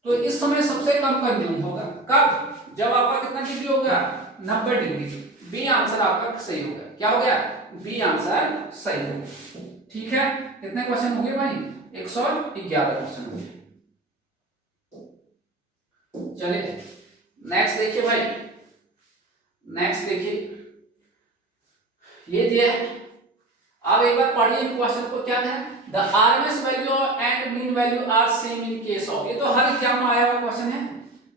तो इस समय सबसे कम कंज्यूम होगा कब? जब आपका कितना डिग्री होगा? 90 डिग्री। बी आंसर आपका सही हो गया। क्या हो गया? बी आंसर सही हो गया। ठीक है, कितने क्वेश्चन हो गए भाई? 111 क्वेश्चन हो गए। चलिए नेक्स्ट देखिए भाई, नेक्स्ट देखिए, ये दिया है। अब एक बार पढ़िए क्वेश्चन को। क्या है? The RMS value and mean value are same in case of. ये तो हर एग्जाम में आया हुआ क्वेश्चन है।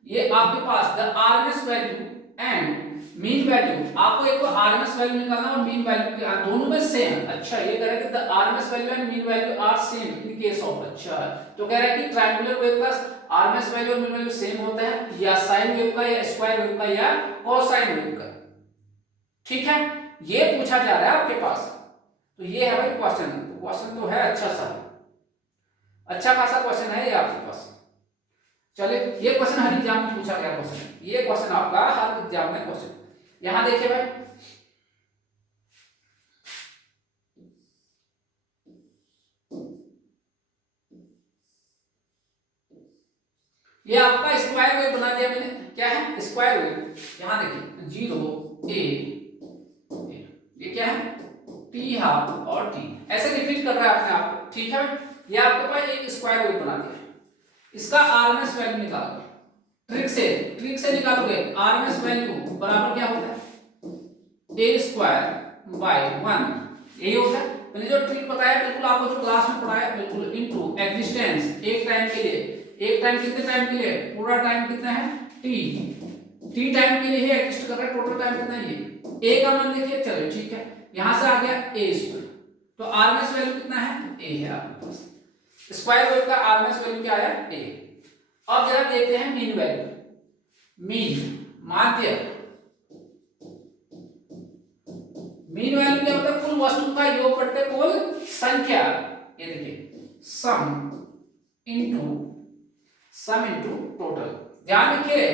ये आपके पास the RMS value and mean value, आपको एक आरएमएस वैल्यू निकालना और मीन वैल्यू दोनों में सेम। अच्छा, ये कह रहा है कि the RMS value and mean value are same in case of. अच्छा, तो कह रहा है कि ट्रायंगुलर वेव का आरएमएस वैल्यू और मीन वैल्यू सेम होता है, या साइन वेव का, या स्क्वायर वेव का, या कोसाइन वेव का। ठीक है, ये पूछा जा रहा है आपके पास। तो ये है भाई क्वेश्चन। क्वेश्चन तो है अच्छा सा, अच्छा खासा क्वेश्चन है ये आपके पास। चलिए, ये क्वेश्चन हर एग्जाम में पूछा गया क्वेश्चन है। ये क्वेश्चन आपका हर एग्जाम में क्वेश्चन। यहां देखिए भाई, ये आपका स्क्वायर वेव बना दिया मैंने। क्या है? Square wave. यहां देखिए 0 a, ये क्या है? टी हाफ और टी, ऐसे रिपीट कर रहा है अपने आप को। ठीक है, ये आपके पास एक स्क्वायर वेव बना दिया। इसका आरएमएस वैल्यू निकालोगे, ट्रिक से निकालोगे। आरएमएस वैल्यू बराबर क्या होता है? a स्क्वायर बाय 1, यही होता है। मैंने जो ट्रिक बताया बिल्कुल आपको जो क्लास में पढ़ाया बिल्कुल, इनटू एक्जिस्टेंस एक टाइम के लिए। एक टाइम कितने टाइम के लिए? पूरा टाइम कितना है? t टाइम के लिए ही एग्जिस्ट कर रहा है। टोटल टाइम कितना है? ये a का मान देखिए। चलो ठीक है, यहां से आ गया a स्क्वायर, तो आरएमएस वैल्यू कितना है? a है आपके पास। स्क्वायर वेव का आरएमएस वैल्यू क्या है? a। अब जरा देखते हैं मीन वैल्यू। मीन माध्य, मीन वैल्यू क्या होता है? कुल वस्तु का योग बट्टे कुल संख्या। ये देखिए सम इनटू टोटल। ध्यान रखिए,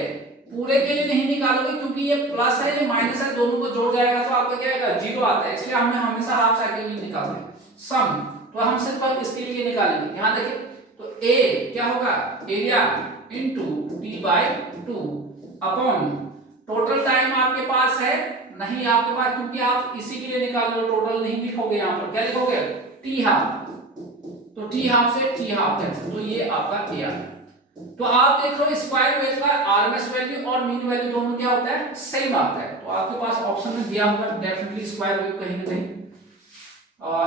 पूरे के लिए नहीं निकालोगे क्योंकि ये प्लस है ये माइनस है, दोनों को जोड़ जाएगा तो आपका क्या आएगा? 0 आता है। इसलिए हमने हमेशा हाफ साइकिल में निकालते हैं सम, तो हम सिर्फ इसके लिए निकालेंगे। यहां देखिए, तो a क्या होगा? Area into t/2 upon total time आपके पास है नहीं आपके पास, क्योंकि आप इसी के लिए निकाल रहे हो। टोटल नहीं लिखोगे, यहां पर क्या लिखोगे? टी हाफ, तो टी हाफ से टी हाफ कैंसिल, तो ये आपका a आ। तो आप देख रहे हो स्क्वायर वेव का आरएमएस वैल्यू और मीन वैल्यू दोनों क्या होता है? सेम आता है। तो आपके पास ऑप्शन में दिया होगा डेफिनेटली स्क्वायर वेव कहीं ना कहीं। और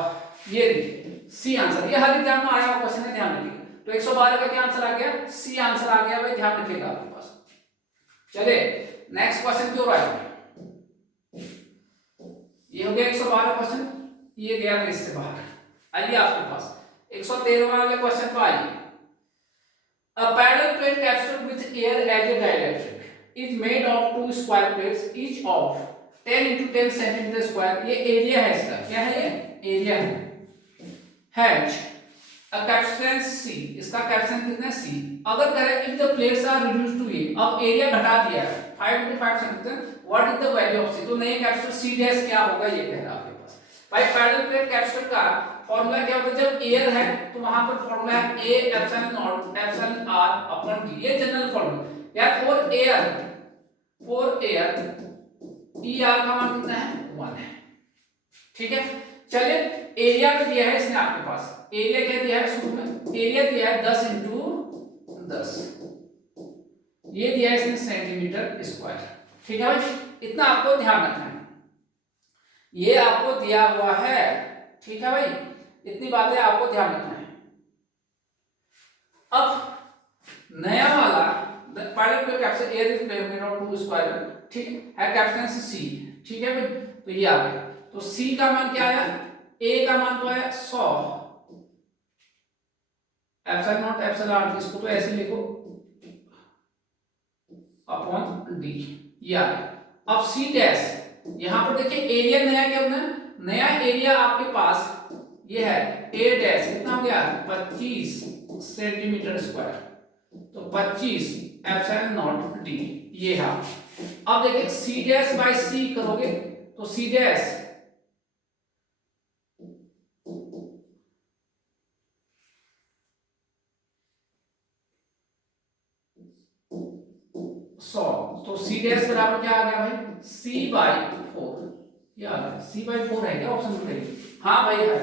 ये देखिए सी आंसर, ये हर एग्जाम में आया हुआ क्वेश्चन है, ध्यान रखिएगा। तो 112 का क्या आंसर आ गया? सी आंसर आ गया भाई, ध्यान रखिएगा आपके पास। चलिए नेक्स्ट क्वेश्चन की ओर आए। ये हो गया 112 क्वेश्चन, ये गया इससे बाहर। आइए आपके पास 113 वाले क्वेश्चन को आइए। A parallel plate capsule with air as a dielectric is made of two square plates each of 10 into 10 centimeter square। ये एरिया है इसका। क्या है ये? एरिया है। Has a capacitance C, इसका कैपेसिटेंस कितना है? C। अगर करें if the plates are reduced to A, अब एरिया घटा दिया है 5 into 5 centimeter, what is the value of C? तो नए कैपेसिटर C डैश क्या होगा ये कह रहा है आपके पास। भाई पैरेलल प्लेट कैपेसिटर का फॉर्मूला क्या होता है? जब एयर है तो वहां पर फॉर्मूला है A epsilon not epsilon R upon D, ये जनरल फॉर्मूला। यार फॉर एयर ER का मान कितना है? 1 है। ठीक है, चलिए एरिया पे दिया है इसने आपके पास। एरिया क्या दिया है शुरू में? एरिया दिया है 10 into 10, ये दिया है इसने सेंटीमीटर स्क्वायर। ठीक है भाई, इतना आपको ध्यान रखना है, ये आपको दिया हुआ है। ठीक है भाई, इतनी बातें आपको ध्यान रखना है। अब नया वाला पे capital air is made of 2 square, ठीक है कैपिटल सी, ठीक है भाई। तो ये आ गया, तो सी का मान क्या आया, ए का मान तो आया 100 एप्सिलॉन नॉट एप्सिलॉन, इसको तो ऐसे लिखो अपॉन डी, ये आ गया। अब सी डैश, यहां पर देखिए एरिया नया क्या होना, नया एरिया आपके पास ये है ए डैश, कितना हो गया 25 सेंटीमीटर स्क्वायर, तो 25 एप्सिलॉन नॉट डी, ये है। अब देखिए सी डैश बाय सी करोगे तो सी डैश सौ, तो सी डैश बराबर क्या आ गया भाई सी बाई 4, ये आ गया सी बाई 4 है क्या ऑप्शन बताइए, हाँ भाई है,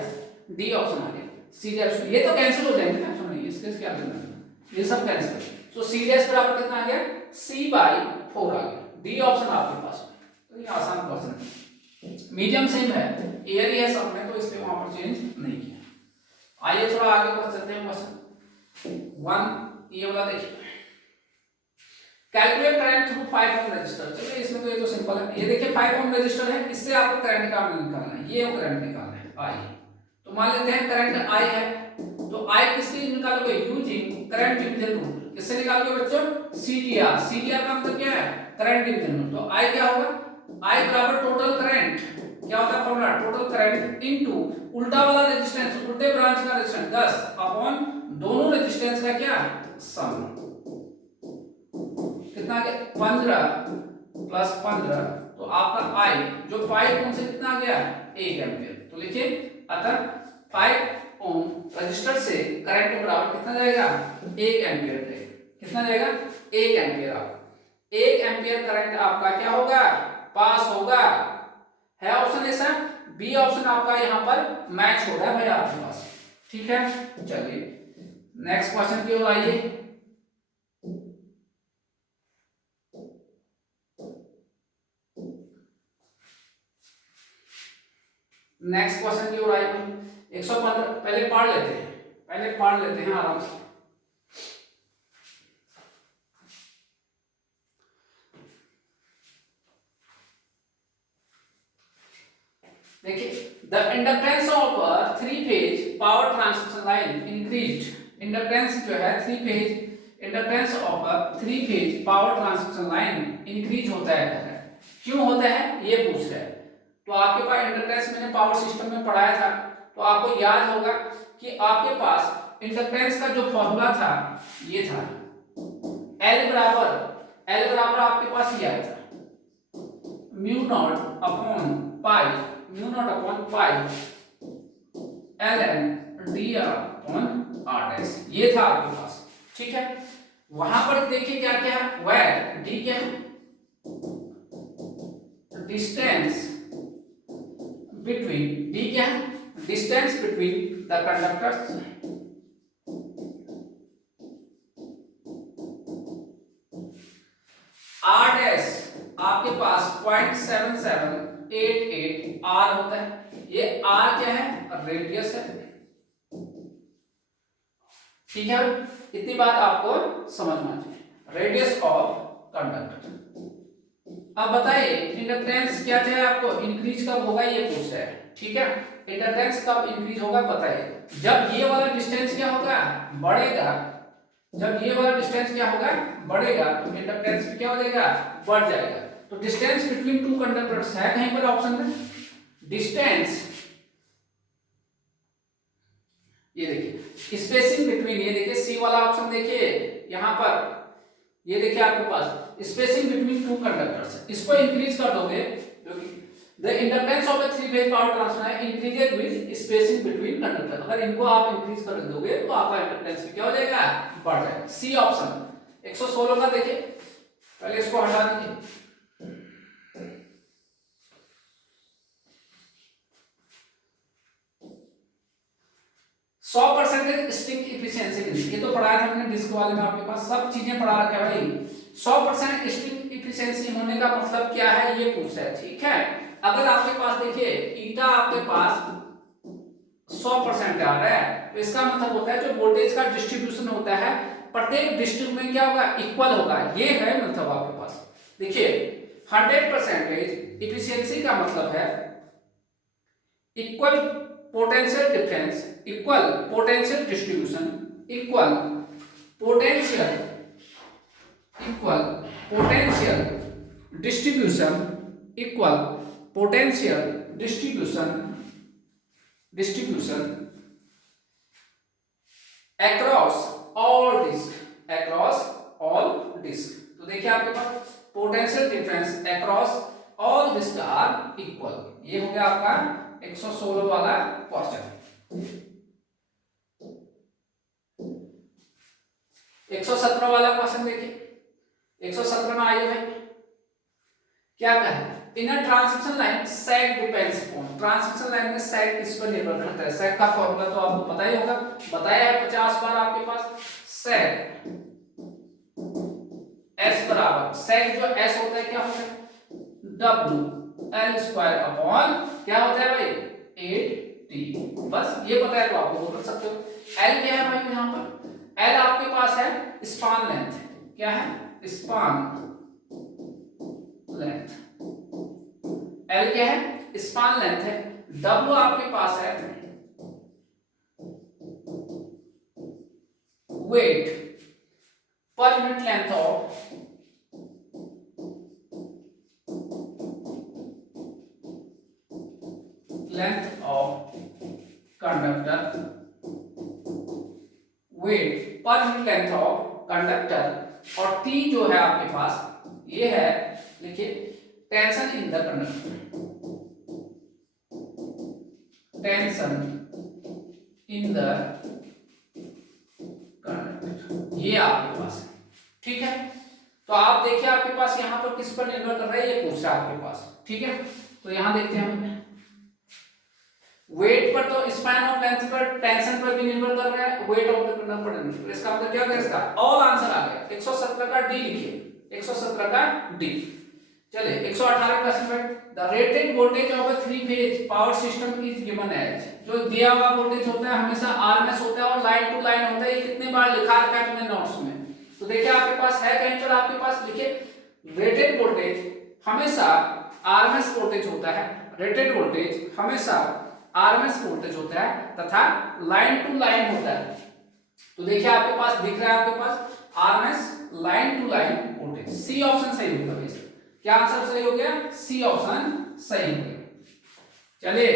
डी ऑप्शन आ गया सी डैश। ये तो कैंसिल हो जाएंगे ना, सुनिए इसके क्या करना है, ये सब कैंसिल, तो सी डैश बराबर कितना आ गया सी बाई 4 आ गया, डी ऑप्शन आपके पास। तो ये आसान क्वेश्चन है, मीडियम सेम है, एयर ही है सब में, तो इसलिए वहां पर चेंज नहीं किया। आइए थोड़ा आगे बढ़ चलते हैं, क्वेश्चन 1 ये वाला देखिए, calculate current through 5 ohm resistor. चलिए इसमें तो ये तो सिंपल है, ये देखिए 5 ओम रजिस्टर है, इससे आपको करंट का निकालना है, ये करंट निकालना है आई। तो मान लेते हैं करंट आई है, तो आई किससे निकालोगे यूजिंग करंट डिवीजन रूल, किससे निकालोगे बच्चों सीडीआर, सीडीआर का मतलब क्या है करंट डिवीजन रूल। तो आई क्या होगा, आई बराबर टोटल करंट, क्या होता है फॉर्मूला टोटल करंट इनटू उल्टा वाला रेजिस्टेंस, उल्टे ब्रांच का रेजिस्टेंस 10 अपॉन दोनों रेजिस्टेंस का क्या सम, कितना आ गया 15 प्लस 15, तो आपका आई जो 5 ओम से कितना आ गया 1 एम्पीयर। तो लिखिए अतः 5 ओम रजिस्टर से करंट बराबर कितना जाएगा 1 एम्पीयर जाएगा, कितना जाएगा 1 एम्पीयर। आप 1 एम्पीयर करंट आपका क्या होगा पास होगा, है ऑप्शन ऐसा, बी ऑप्शन आपका यहाँ पर मैच हो रहा है भाई आपके पास, ठीक है। चलिए नेक्स्ट क्वेश्चन की ओर आइए, नेक्स्ट क्वेश्चन की ओर आइए 115, पहले पढ़ लेते हैं, पहले पढ़ लेते हैं आराम से। देखिए the inductance of a 3 phase power transmission line increased, inductance जो है 3 phase inductance of a 3 phase power transmission line increase होता है, क्यों होता है ये पूछ रहा है। तो आपके पास इंडक्टेंस मैंने पावर सिस्टम में पढ़ाया था, तो आपको याद होगा कि आपके पास इंडक्टेंस का जो फॉर्मूला था ये था L बराबर आपके पास ये आया था mu naught upon pi ln dr upon r dash, ये था आपके पास, ठीक है। वहां पर देखिए क्या क्या है, वेयर d क्या है डिस्टेंस बिटवीन, d क्या है distance between the conductors, r dash आपके पास 0.7788 r होता है, ये r क्या है रेडियस है, ठीक है। इतनी बात आपको समझना चाहिए, रेडियस ऑफ कंडक्टर। अब बताइए इंडक्टेंस क्या है आपको इंक्रीज कब होगा ये पूछ रहा है, ठीक है। इंडक्टेंस कब इंक्रीज होगा बताइए, जब ये वाला डिस्टेंस क्या होगा बढ़ेगा, जब ये वाला डिस्टेंस क्या होगा बढ़ेगा, तो इंडक्टेंस भी क्या हो जाएगा बढ़ जाएगा। तो डिस्टेंस बिटवीन टू कंडक्टर्स है कहीं पर ऑप्शन में, डिस्टेंस ये देखिए स्पेसिंग बिटवीन, ये देखिए सी वाला ऑप्शन देखिए यहां पर, ये देखिए आपके पास स्पेसिंग बिटवीन टू कंडक्टर्स, इसको इंक्रीज कर दोगे, the inductance of a 3 phase power transformer increases with spacing between conductor, अगर इनको आप इंक्रीज कर दोगे तो आपका इंडक्टेंस क्या हो जाएगा बढ़ जाएगा, सी ऑप्शन। 116 का देखिए, पहले इसको हटा दीजिए, सौ परसेंटेज स्टिक इफिशियंसी, ये तो पढ़ाया था हमने डिस्क वाले में, आपके पास सब चीजें पढ़ा रखा है भाई। 100% स्टिक इफिशियंसी होने का मतलब क्या है ये पूछ रहा है, ठीक है। अगर आपके पास देखिए ईटा आपके पास 100% आ रहा है, तो इसका मतलब होता है जो वोल्टेज का डिस्ट्रीब्यूशन होता है प्रत्येक डिस्ट्रिक्ट में क्या होगा, इक्वल होगा। ये है मतलब आपके पास। देखिए 100% इफिशियंसी का मतलब है equal potential difference, equal potential distribution, equal potential, equal potential distribution, equal potential distribution across all disk। तो देखिए आपके पास potential difference across all disk are equal. ये हो गया आपका 116 वाला क्वेश्चन। 117 वाला क्वेश्चन देखिए। 117 में आइए भाई, क्या कहा, in a transmission line sag depends upon. Transmission line में सैग किस पर निर्भर करता है? सैग का फॉर्मूला तो आपको पता ही होगा, बताया है 50 बार आपके पास। सैग S बराबर, सैग जो S होता है क्या होता है, WL² अपॉन क्या होता है भाई, 8T। बस ये पता है तो आप वो कर सकते हो। L क्या है भाई यहाँ पर, L आपके पास है स्पान लेंथ। क्या है, स्पान लेंथ। L क्या है, स्पान लेंथ है। W आपके पास है weight per unit length of conductor, weight per unit length of conductor. और T जो है आपके पास ये है, देखिए tension in the conductor, tension in the conductor, ये आपके पास है। ठीक है, तो आप देखिए आपके पास यहाँ पर किस पर निर्भर कर रहा है, ये पूछ रहा है आपके पास। ठीक है, तो यहां देखते हैं हम वेट पर, तो स्पैन ऑफ लेंथ पर, टेंशन पर भी निर्भर कर रहा है, वेट ऑफ द कंडक्टर पर। इसका मतलब क्या है, इसका ऑल आंसर आ गया। 117 का डी लिखिए, 117 का डी। चलिए 118 क्वेश्चन पर, the rated voltage of a 3 phase power system is given as. जो दिया हुआ वोल्टेज होता है हमेशा आरएमएस होता है और लाइन टू लाइन होता है। ये कितने बार लिखा रखा है तुमने नोट्स में, तो देखिए आपके पास है कहीं पर, आपके पास लिखिए रेटेड वोल्टेज हमेशा आरएमएस वोल्टेज होता है, रेटेड वोल्टेज हमेशा आरएमएस वोल्टेज होता है तथा लाइन टू लाइन होता है। तो देखिए आपके पास दिख रहा है, आपके पास RMS line to line voltage. C option सही होगा वैसे। क्या आंसर सही हो गया, सी ऑप्शन सही हो गया। चलिए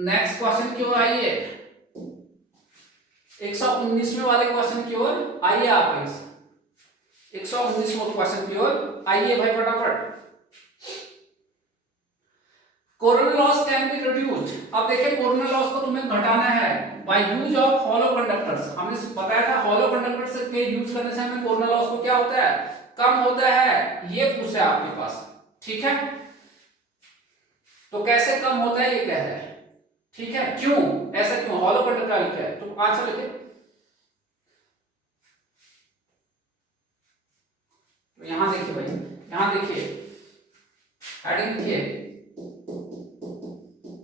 नेक्स्ट क्वेश्चन की ओर आइए, 119वें वाले क्वेश्चन की ओर आइए। आप इस 119वें क्वेश्चन की ओर आइए भाई फटाफट। Corona loss can be reduced. अब देखिए कोरोना लॉस को तुम्हें घटाना है by use of hollow conductors. हमने बताया था हॉलो कंडक्टर्स के यूज करने से हमें कोरोना लॉस को क्या होता है, कम होता है। ये पूछा है आपके पास। ठीक है, तो कैसे कम होता है ये कह रहा है। ठीक है, क्यों ऐसा, क्यों हॉलो कंडक्टर लिखा है, तो आंसर लिखे। तो यहां देखिए भाई, यहां देखिए हेडिंग लिखिए,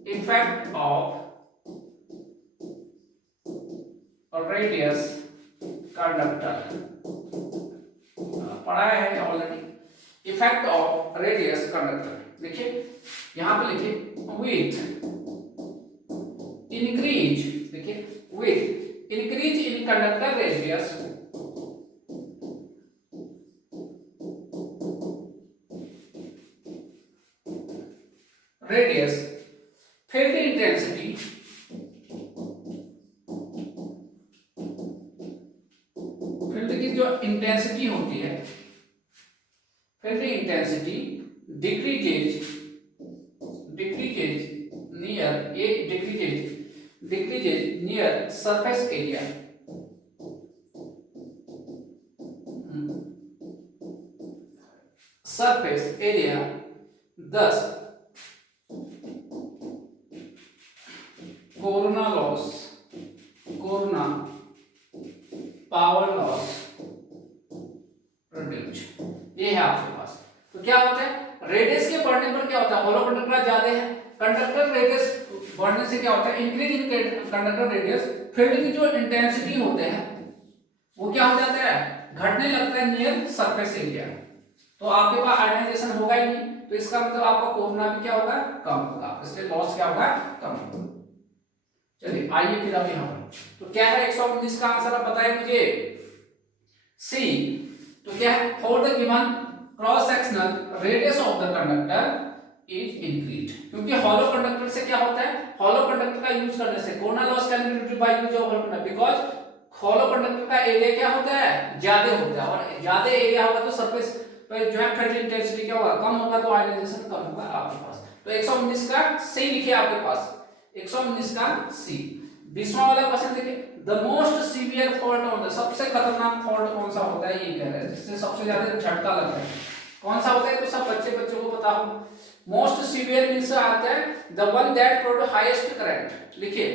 इफेक्ट ऑफ रेडियस कंडक्टर। पढ़ा है already. Effect of radius conductor देखिए यहां पे लिखिए विथ इंक्रीज, देखिए with increase in conductor radius field intensity field की जो इंटेंसिटी होती है, field intensity decreases near surface area, thus corona power loss produce. ये है आपके पास। तो क्या होता है, रेडियस के बढ़ने पर क्या होता है, हॉलो कंडक्टर ज्यादा है, कंडक्टर रेडियस बढ़ने से क्या होता है, increase in conductor radius, field की जो इंटेंसिटी होते हैं वो क्या हो जाता है, घटने लगता है नियर सरफेस एरिया। तो आपके पास आयनाइजेशन होगा ही नहीं, तो इसका मतलब आपका कोरोना भी क्या होगा, कम होगा, इसलिए लॉस क्या होगा, कम होगा। चलिए आइए फिर अब यहाँ पर तो क्या है 119 का आंसर आप बताइए मुझे, सी। तो क्या है, for the given cross sectional radius of the conductor is increase, क्योंकि हॉलो कंडक्टर से क्या होता है, हॉलो कंडक्टर का यूज करने से corona loss can be reduced by use of hollow conductor, because hollow conductor का एरिया क्या होता है, ज्यादा होता है, और ज्यादा एरिया होगा तो सरफेस पर जो है फील्ड इंटेंसिटी क्या होगा, कम होगा, तो आयनाइजेशन कम होगा आपके पास। तो 119 का सी लिखिए आपके पास, 119 का सी। 20वां वाला क्वेश्चन देखिए, the most severe fault on the, सबसे खतरनाक फॉल्ट कौन सा होता है, ये कह रहा है, जिससे सबसे ज्यादा झटका लगता है, कौन सा होता है, तो सब बच्चों को पता हो। मोस्ट सीवियर मींस आता है the one that produce highest current, लिखिए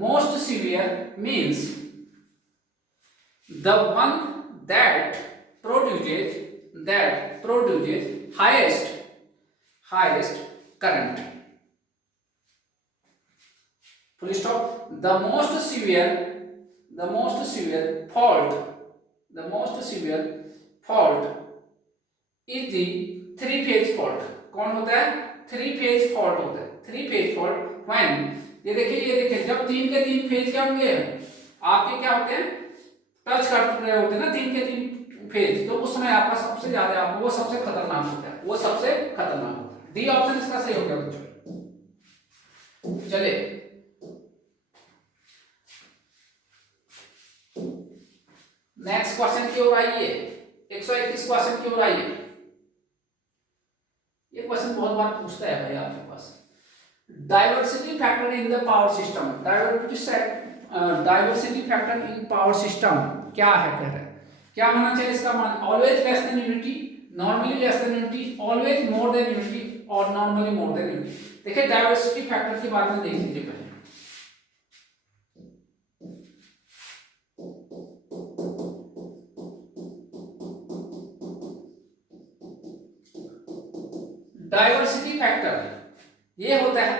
most severe means the one that produces highest current, full stop. The most severe fault is the three phase fault. कौन होता है, थ्री फेज फॉल्ट होता है, three phase fault when, ये देखिए जब तीन के तीन फेज क्या होंगे आपके, क्या होते हैं, टच कर रहे होते हैं ना तीन के तीन फेज, तो उस समय आपका सबसे ज्यादा आपको वो सबसे खतरनाक होता है, वो सबसे खतरनाक होता है। डी ऑप्शन इसका सही हो गया बच्चों। चले नेक्स्ट क्वेश्चन की ओर आइए, 121 क्वेश्चन की ओर आइए। ये क्वेश्चन बहुत बार पूछता है भाई आपके पास, diversity factor in the power system, diversity factor in power system क्या है, कह रहे हैं क्या होना चाहिए इसका मान, always less than unity, normally less than unity, always more than unity, और नॉर्मली मोर देन यूनिटी। देखिए डाइवर्सिटी फैक्टर के बारे में देख लीजिए पहले, डाइवर्सिटी फैक्टर ये होता है,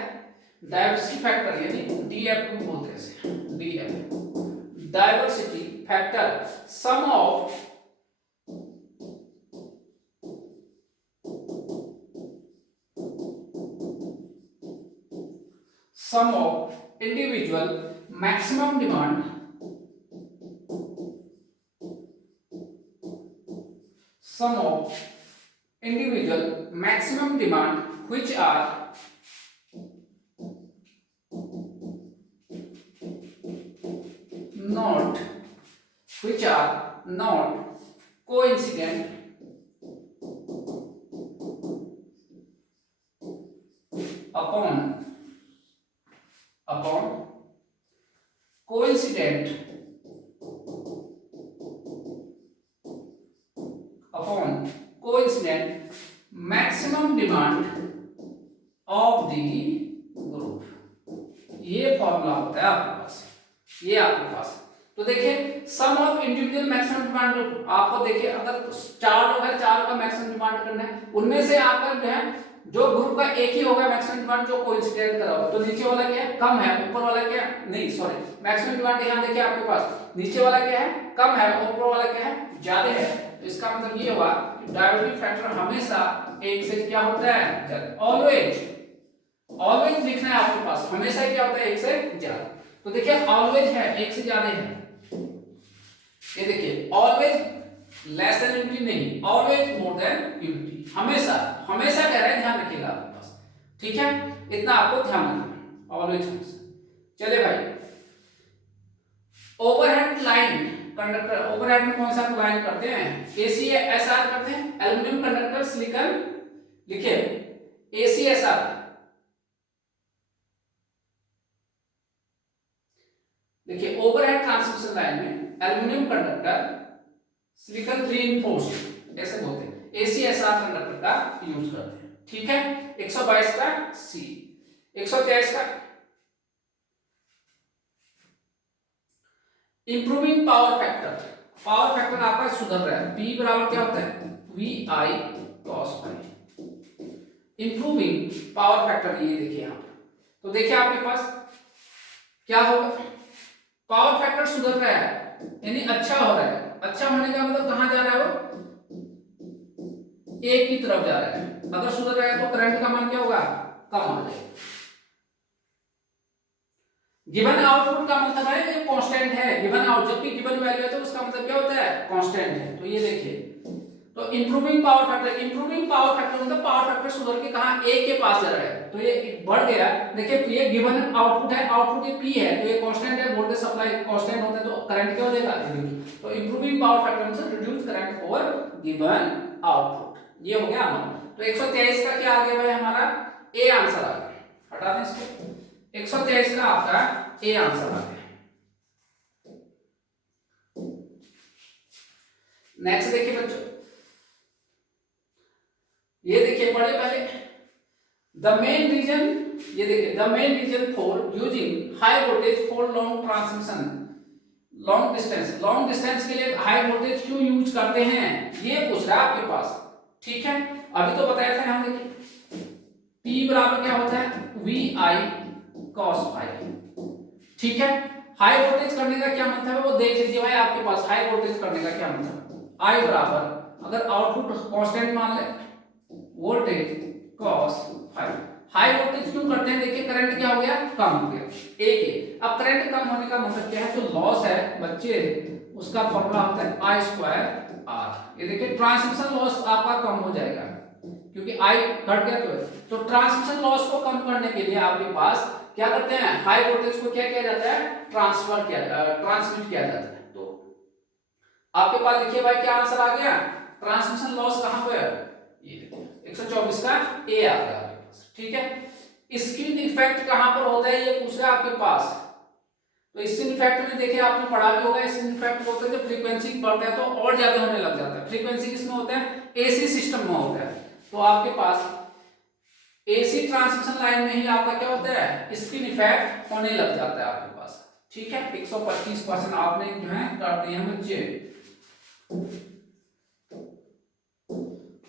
डाइवर्सिटी फैक्टर यानी डीएफ बोलते हैं इसे, DF diversity factor sum of individual maximum demand, sum of individual maximum demand which are not coincident upon coincident maximum demand of the group, ये फॉर्मूला होता है आपके पास, ये आपके पास। तो देखिए सम ऑफ इंडिविजुअल मैक्सिमम डिमांड, आपको देखिए अगर चार लोग हैं, चारों का मैक्सिमम डिमांड करना है, उनमें से आपका जो है जो ग्रुप का एक ही होगा मैक्सिमम डिमांड जो कोइंसिडेंट करा होगा, तो नीचे वाला क्या है, कम है, ऊपर वाला क्या है, नहीं सॉरी मैक्सिमम डिमांड यहाँ देखिए आपके पास नीचे वाला क्या है, कम है, ऊपर वाला क्या है, ज्यादा है। तो इसका मतलब ये हुआ डाइवर्सिटी फैक्टर हमेशा एक से क्या होता है, ऑलवेज लिखना है आपके पास, हमेशा क्या होता है, एक से ज्यादा। तो देखिए ऑलवेज है, एक से ज्यादा है, ये देखिए ऑलवेज लेस देन यूनिटी नहीं, ऑलवेज मोर देन यूनिटी, हमेशा हमेशा कह रहे हैं, ध्यान रखिएगा आपके पास, ठीक है, इतना आपको ध्यान रखना, ऑलवेज हमेशा। चलिए भाई ओवरहेड लाइन कंडक्टर, ओवरहेड में कौन सा लाइन करते हैं, एसीएसआर करते हैं, एल्युमिनियम कंडक्टर सिलिकॉन, लिखिए एसीएसआर, देखिए ओवरहेड ट्रांसमिशन लाइन में एल्युमिनियम कंडक्टर सिलिकॉन रीइंफोर्स्ड ऐसे बोलते हैं, एसीएसआर कंडक्टर का यूज करते हैं, ठीक है। 122 का सी, 123 का improving power factor, power factor आपका सुधर रहा है, P बराबर क्या होता है, VI cos pi, improving power factor, ये देखिए यहाँ तो देखिए आपके पास क्या होगा, पावर फैक्टर सुधर रहा है यानी अच्छा हो रहा है। अच्छा होने का मतलब कहां जा रहा है, वो ए की तरफ जा रहा है। अगर सुधर रहा है तो करंट का मान क्या होगा, कम हो जाएगा। गिवन आउटपुट का मतलब है ये कांस्टेंट है, गिवन आउट जब भी गिवन वैल्यू है तो उसका मतलब क्या होता है, कांस्टेंट है। तो ये देखिए, तो improving power factor, improving power factor मतलब पावर फैक्टर सुधर के कहां, ए के पास जा रहा है, तो ये बढ़ गया। देखिए ये गिवन आउटपुट है, आउटपुट ये पी है, तो ये कांस्टेंट है, वोल्टेज सप्लाई कांस्टेंट होता है, तो करंट क्या हो जाएगा, रिड्यूस। तो इंप्रूविंग पावर फैक्टर मतलब reduce current over given output, ये हो गया हमारा। तो 123 का क्या आ गया भाई हमारा, ए आंसर आ गया। हटा दें इसको, 123 का आपका ए आंसर आ गया। नेक्स्ट देखिए बच्चों, ये देखिए पढ़े पहले, द मेन रीजन, ये देखिए the main reason for using high voltage for long transmission, long distance के लिए हाई वोल्टेज क्यों यूज करते हैं, ये पूछ रहा है आपके पास। ठीक है, अभी तो बताया था हम, देखिए P बराबर क्या होता है, VI cos phi। ठीक है, हाई वोल्टेज करने का क्या मतलब है वो देख लीजिए भाई आपके पास, हाई वोल्टेज करने का क्या मतलब, I बराबर अगर आउटपुट कांस्टेंट मान ले, voltage cos phi। High voltage क्यों करते हैं, देखिए करंट क्या हो गया, कम हो गया ए के। अब करंट कम होने का मतलब क्या है, जो लॉस है बच्चे उसका फॉर्मूला होता है I²R। ये देखिए ट्रांसमिशन लॉस आपका कम हो जाएगा क्योंकि I घट गया, तो ट्रांसमिशन लॉस को कम करने के लिए आपके पास क्या करते हैं, हाई वोल्टेज को क्या किया जाता है, ट्रांसमिट किया जाता है। तो आपके पास देखिए भाई क्या आंसर आ गया, ट्रांसमिशन लॉस कहां पे है, ये 124 का ए आ गया आपके पास। ठीक है, स्किन इफेक्ट कहां पर होता है ये पूछ रहा है आपके पास। तो स्किन इफेक्ट में देखिए आपने पढ़ा भी होगा, स्किन इफेक्ट होता है जब फ्रीक्वेंसी बढ़ता है तो और ज्यादा होने लग जाता है। फ्रीक्वेंसी किसमें होता है, एसी सिस्टम में होता है। तो आपके पास एसी ट्रांसमिशन लाइन में ही आपका क्या होता है, स्किन इफेक्ट होने लग जाता है आपके पास। ठीक है, 125% आपने जो है कर दिए हैं बच्चे।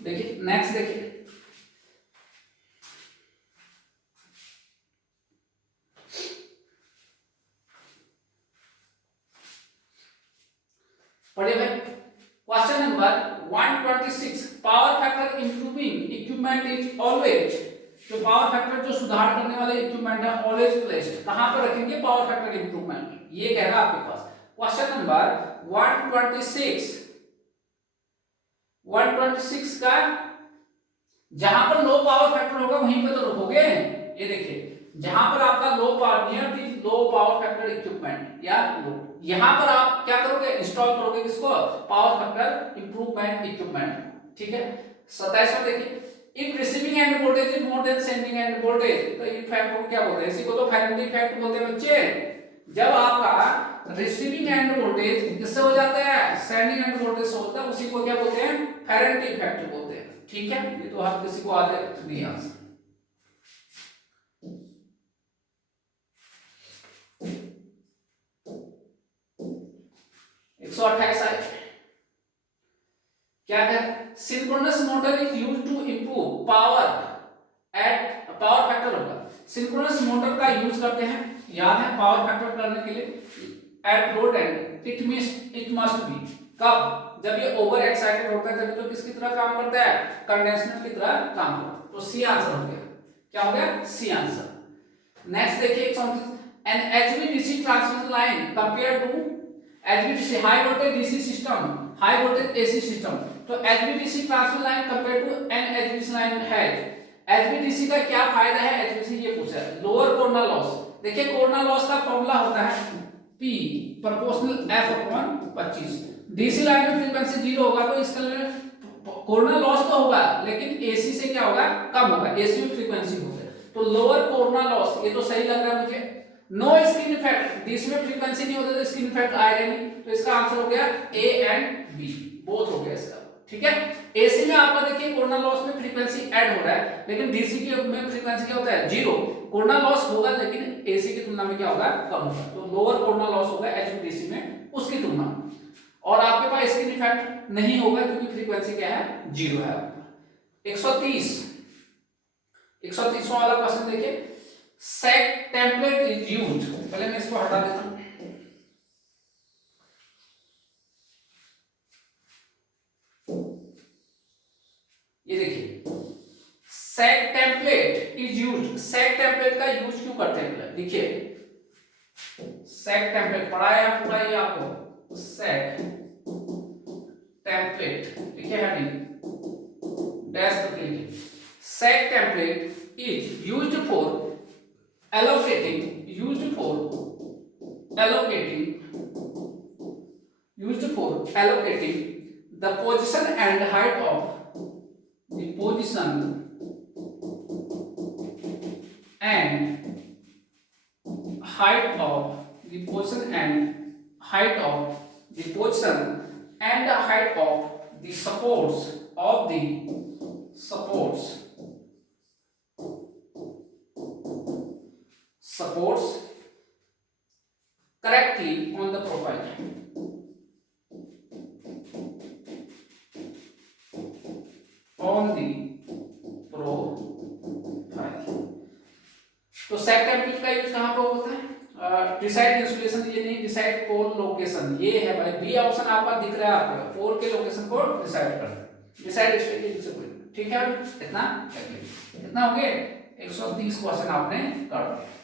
देखिए नेक्स्ट देखिए, पढ़िए भाई, question number 126, power factor improving equipment is always, जो पावर फैक्टर जो सुधार करने वाले इक्विपमेंट है ऑलवेज प्लेस्ड, कहां पर रखेंगे पावर फैक्टर इंप्रूवमेंट, ये कह रहा है आपके पास। क्वेश्चन नंबर 126 का जहां पर लो पावर फैक्टर होगा वहीं पे तो रखोगे। ये देखिए जहां पर आपका low power, near the low power factor equipment या लो, यहां पर आप क्या करोगे, इंस्टॉल करोगे किसको, पावर फैक्टर इंप्रूवमेंट इक्विपमेंट। ठीक है, 27वां देखिए, if receiving end voltage is more than sending end voltage, तो ये फैक्ट को क्या बोलते हैं, इसी को तो फेरेंटी इफेक्ट बोलते हैं बच्चे। जब आपका रिसीविंग एंड वोल्टेज किससे हो जाता है, सेंडिंग एंड वोल्टेज से होता है, उसी को क्या बोलते हैं, फेरेंटी इफेक्ट बोलते हैं। ठीक है, ये तो हर किसी को आता है, नहीं आंसर। क्या है, synchronous motor is used to improve power at, power factor होगा, सिंक्रोनस मोटर का यूज करते हैं, याद है पावर फैक्टर करने के लिए, at load and it must be, कब, जब ये ओवर एक्साइटेड होता है तभी तो किसकी तरह काम करता है, कंडेंसर की तरह काम करता है। तो सी आंसर हो गया, क्या हो गया, सी आंसर। नेक्स्ट देखिए, an HVDC transmission line compare to HVDC high voltage DC system, high voltage AC system. तो HVDC transmission line compare to an HVDC line है, HVDC का क्या फायदा है, HVDC ये पूछा है, लोअर कोरोना लॉस। देखिए कोरोना लॉस का फॉर्मूला होता है P proportional F/25। DC line में फ्रीक्वेंसी 0 होगा तो इसका कोरोना लॉस तो होगा लेकिन एसी से क्या होगा, कम होगा, एसी में फ्रीक्वेंसी होगा, तो लोअर कोरोना लॉस, ये तो सही लग रहा है मुझे। नो स्किन इफेक्ट, डीसी में फ्रीक्वेंसी नहीं होता तो स्किन इफेक्ट आएगा नहीं, तो इसका आंसर हो गया ए एंड बी, बोथ हो गया इसका। ठीक है, एसी में आपका देखिए कोरोना लॉस में फ्रीक्वेंसी ऐड हो रहा है लेकिन डीसी के में फ्रीक्वेंसी क्या होता है, 0। कोरोना लॉस होगा लेकिन एसी की तुलना में क्या होगा, कम होगा, तो लोअर कोरोना लॉस होगा HVDC में उसकी तुलना में। और आपके पास स्किन इफेक्ट नहीं होगा क्योंकि फ्रीक्वेंसी क्या है, 0 है आपका। 130वां वाला क्वेश्चन देखिए, सेट टेम्पलेट इज यूज्ड, पहले मैं इसको हटा देता हूं। ये देखिए set template is used, set template का यूज क्यों करते हैं, देखिए सेट टेम्पलेट पढ़ा है पूरा ये आपको, सेट टेम्पलेट लिखे है नहीं डैश करके लिखिए, set template is used for allocating used for allocating the position and height of the position and height of the position and height of the position and the height of the supports of the supports correctly on the profile, तो set template का use कहां पर होता है, decide installation, ये नहीं decide पोल location, ये है भाई बी ऑप्शन आपका दिख रहा है आपको, पोल के लोकेशन को डिसाइड करना, डिसाइड स्टेट से कोई, ठीक है इतना हो गया, 130 क्वेश्चन आपने कर दिया।